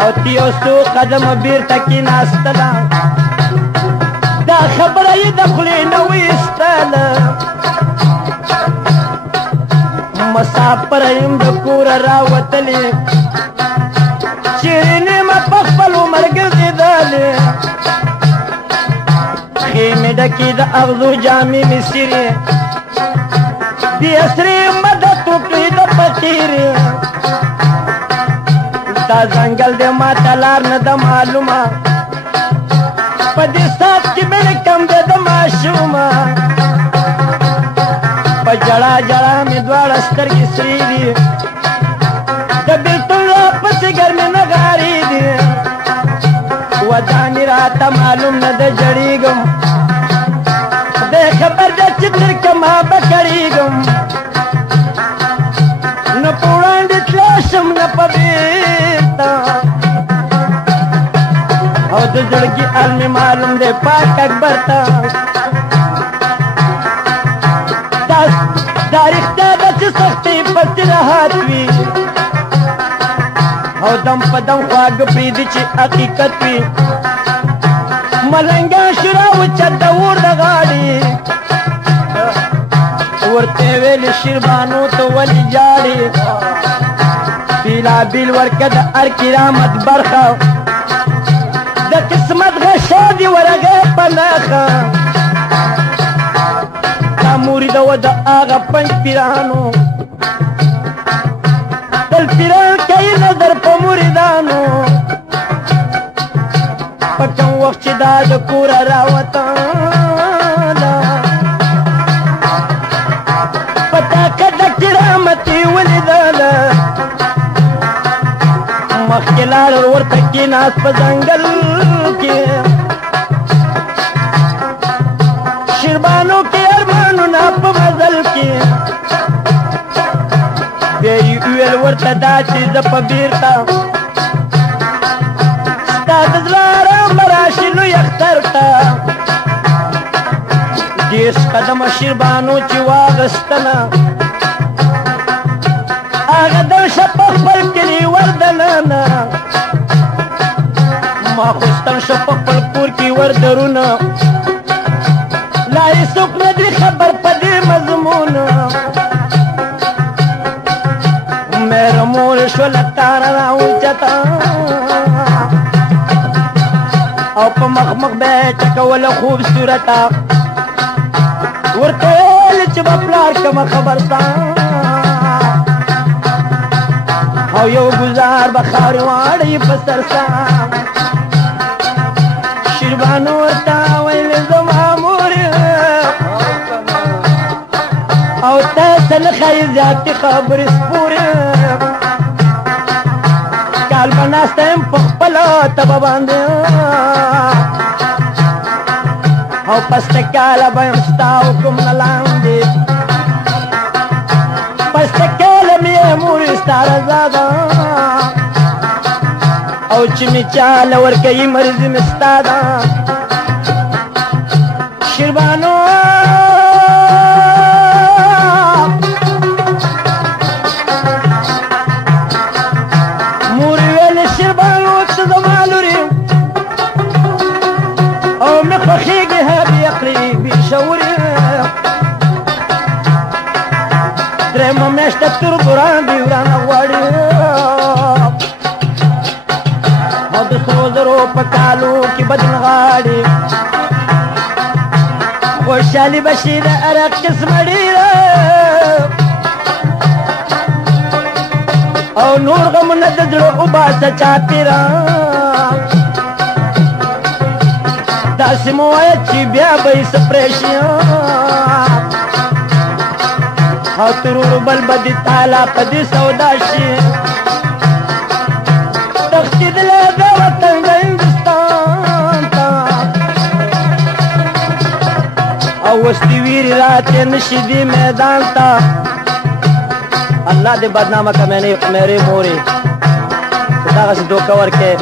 او تې یو څو قدمه بېرته کېناستله دا خبره یې د خولې نه ویستله مسافر یم د کوره راوتلې چیرې نیمه په خپل عمر ګرځېدلې خیمې ډکې د اغزو جامې مې څیرې د عصري مدد وکړې د فقیرې دا ځنګل دی ماته لار نه ده معلومه په دې ساعت کې مې کم دی د ماشومه په جړا جړا مې دواړه سترګې سرې دي د بېلتون راپسې ګرمې نغارې دي ودانې راته معلوم نه ده جړېږم خدای خبر ده چې تر کما به کړېږم نه په وړاندې تلا شم نه په بېرته او د زړګي حال مې معلوم دی پاک اکبر ته دا رښتیا ده چې سختۍ پسې راحت وي او دم په دم خواږه پرېږدي چې حقیقت وي ملنګان شورا وچت د اور د غاړې ورته ویلې شیربانو ته ولې جاړې بېلابېل ورکه د هر کرامت برخه د قسمت غشا دي ورغې په نښه دا مرید و د هغه پنج پیرانو تل پیران کوي نظر په مریدانو په کوم وخت چې دا د کوره راوتله په تاقه د کرامت یې ولیدله مخکې لاړ ورته کېناست په ځنګل کې شیربانو کې ارمانونه په مزل کې بیا یې وویل ورته دا چې زه په بېرته ستا د زړه ارام به راشي لوی اختر ته دېرش قدمه شیربانو چې واغستله هغه درشه په خپل کلي ور دننه ماخوستن شو په خپل کور کې ور درونه لا یې څوک نه دي خبر په دې مضمون مېره مور شوله تاره راوچته او په مخ مخ به یې ټکوله خوبصورته ورته ویل چې به پلار کومه خبرته او یو ګزار به خاورې واړی په سرسا شیربانو ورته ویل زما مور او ته څه نه ښایي زیاتې خبرې سپورې کال به ناسته یم په خپله تبه باندې او پسته کاله به یم ستا حکم نه لاندې پسته کاله مې یې مورې ستا رضا ده او چې مې چاله ورکوي مرضي مې ستا ده شیربانو مورې ویلې شیربانو ته زما لورې او مې خوښېږي هبې عقلي بې شعورې درېیمه میاشته تر براندې ورانه غواړي او د سرو زرو په کالو کې بدن غاړي خوشحالي به شي د هر قسمه ډېره او نور غمونه د زړه وباسه چاپېره داسې مو وایه چې بیا به یې څه پرېشي او ترور بل به دې تالا په دې سودا شي تښتېدلی د وطن د هندوستان ته او اوس دې ویرې راتې نه شي دې میدان ته الله دې بدنامه که میرې مورې چې دغسې دوکه ورکې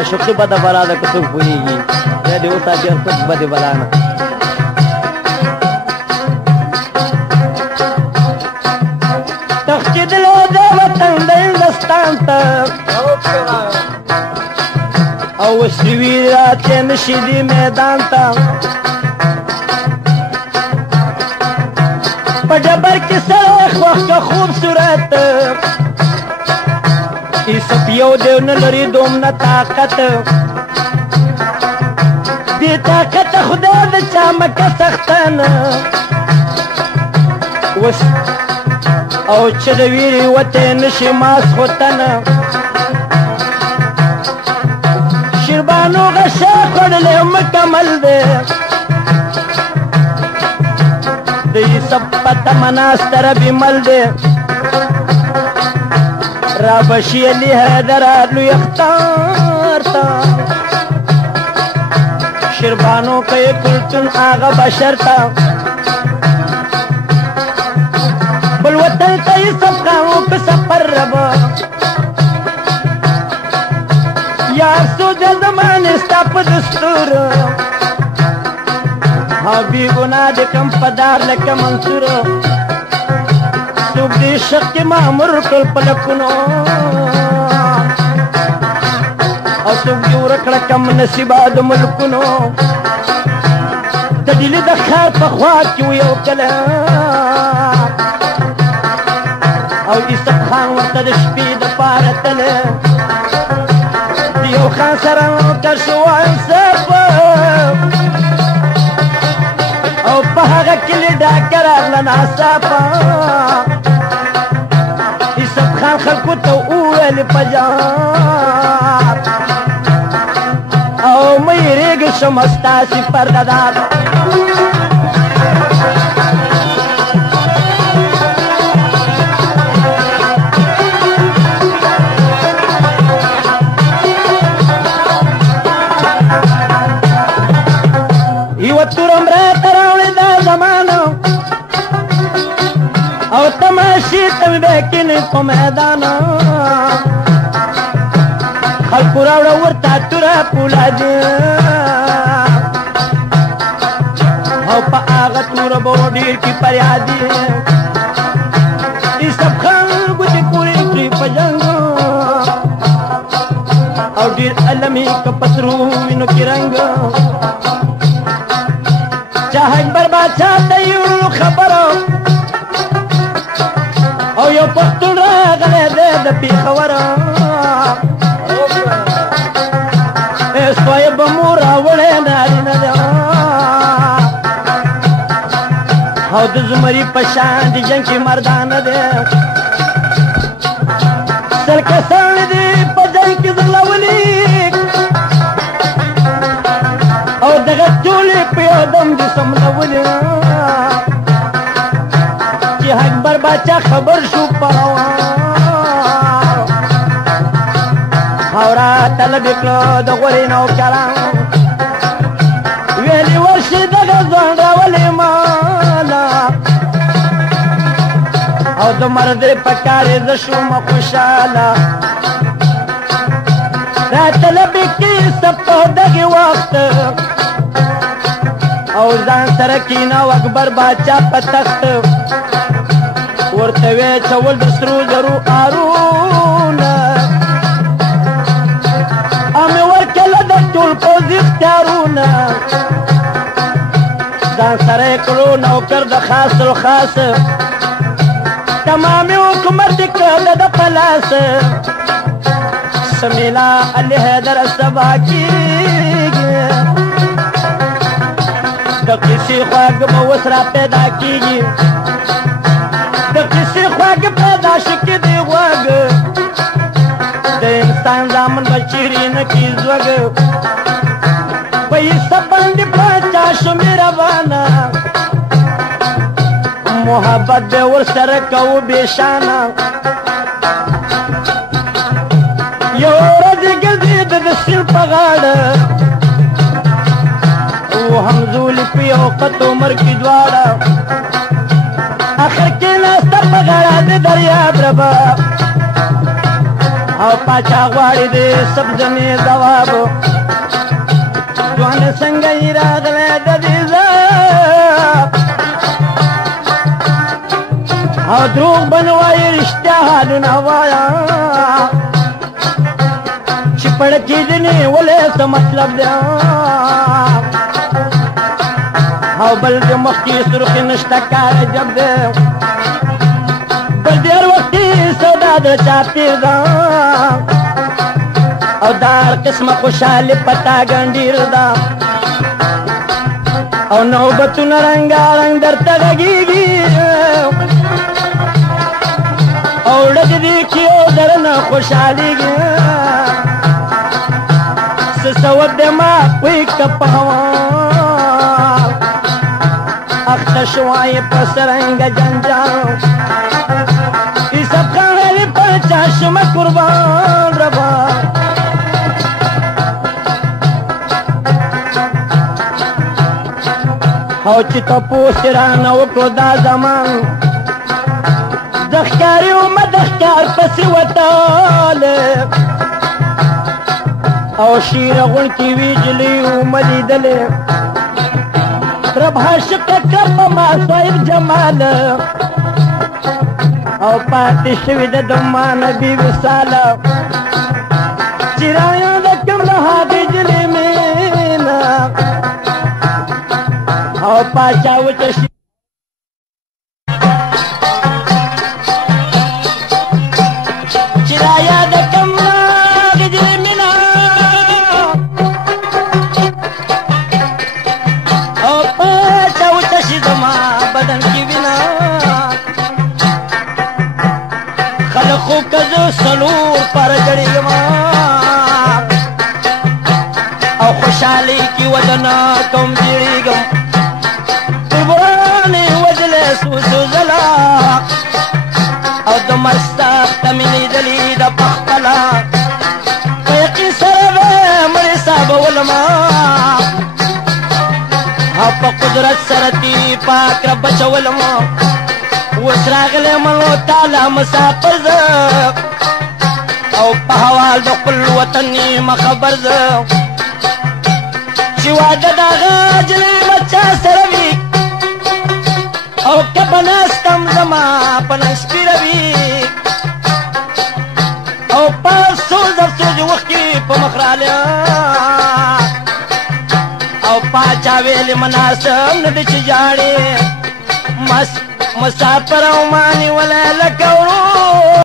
اشوقي بده بلا ده که څوک پوهېږي بیا دې وساتي هر څوک بدې بلا نه تښتېدلی د وطن د هندوستان ته او اوس دې ویرې راتې نه شي دې میدان ته په ډبر کې سره خوښ که خوبصورت ایسپ یو دی نه لري دومره طاقت بې طاقته خدای د چا مکه سختن اوس او چې د ویرې وتی نه شي ماسخوتن شیربانو غشه خوړلی مکمل دی د یوسف په تمه ناسته ربې مل دی را بشي علي حیدر لوی اختار ته شیربانو که یې کلتون هغه بشر ته بل وطن ته یوسف خان و په سفر ربه یا افسوس د زمانې ستا په دستور او بی گناه د کم پدار لکه منصور څوک دې شق کې مامور کړل په لکونو او څوک دې ورکړه کم نصیبه د ملکونو د ډیلې د ښار په خوا کې و یو کله او یوسف خان ورته د شپې دپاره تله د یو خان سره نوکر شو یوسف او په هغه کلي ډاکه راغله ناڅاپه یوسف خان خلکو ته وویل په جار او مه یېرېږئ شمه ستاسې پرده دار یوه تورم راته راوړې دا زمانه او تماشې ته مې بیا کینې په میدان خلکو راوړه ورته توره پولادي او په هغه توره به و ډېر کې فریادي یوسف خان ګوتې پورې کړي په جنګ او ډېر علم یې که په سرو وینو کې رنګ شاه اکبر بادشاه ته یې خبره او یو پښتون راغلی دی د پېښور سوی به مو راوړی نارینه دی او د زمري په شان د جنګ کې مردانه دی سل کسان دي په جنګ کې ځغلولي او دغه ټولې په یو دم دي سملولي باچا خبر شو پروان خورا طلب کړو د غوري نوکران ویلی ورشي دغه ځوان راولې مالا او د مرد په کارې زه شوم خوشحاله را طلب کې سپو دغه وخت او ځان سره کیناو اکبر باچا په تخت ورته وی چول د سرو زرو آرونه امې ورکړله د ټول پوځ اختیارونه ځان سره یې کړو نوکر د خاص الخاص تمامي حکومت یې کړله د په لاس سمیلا علي حیدر سبا کېږي د کیسې خواږه به اوس را پیدا کېږي د کیسې خواږه پیدا شي کې دی غوږ د انسان زامن به چیرې نه کي زوږ پیسه باندې پاچا شو مهربانه محبت به ورسره کوو بېشانه یو ورځ ګرځېده د سیند په غاړه همزولي په یو قط عمر کې دواړه اخر کې ناسته په غاړه د دریاب ربا او پاچا غواړي د سبزمې ځواب ځوان څنګه یې راغلی د دې ځاب او دروغ به نه وایي رښتیا حالونه وایه چې پړکېدنې ولې څه مطلب دی او بل د مخکې سرخي نشته کار جب دی بل ډېر وختي سودا د چاپتیر ده او دا هر قسمه خوشحالي پتا ګنډیر ده او نوبتونه رنګارنګ درته غږېږي او ډک دي کې او درنه خوشحالېږي څه سوب دی ما وی که په هوا اخته شوای په سرنګ جنجال ای سب خالی پاچا شم قربان ربا او چې تپوس رانه وکړو دا زمان د ښکاري ومه د ښکار پسې وتاله او شیر غونکې وي جلۍ ومه لیدلې رب عاشق کړه ما صاحب جمال او پاتې شوي د دما نبي وصاله چې رایاد کوم له هغې جلۍ مینا او پاچا وچه شي چې رایاد کوم له هغې جلۍ مینا بدن کی وینا خلقو کزو سلور پر جڑی ما او خوشحالی کی ودنا کم جڑی گم قربانی وجل سوسو زلا او دمرستا تمینی دلی دا پخپلا پیقی سربے مری صاحب علماء او په قدرت سرتی پاک رب چولمو اوس راغلی منو تعالی مسافر زه او په حوال د خپل وطن نیمه خبر زه چې واده د هغه جلۍ به چا سره وي او که به ناستم زما په ننګ سپېره وي او په افسوس افسوس وخت کې په مخ رالی او پاچا ویلی مناسب نه دی چې جاړې مسافر او مانی ولی لکه ورور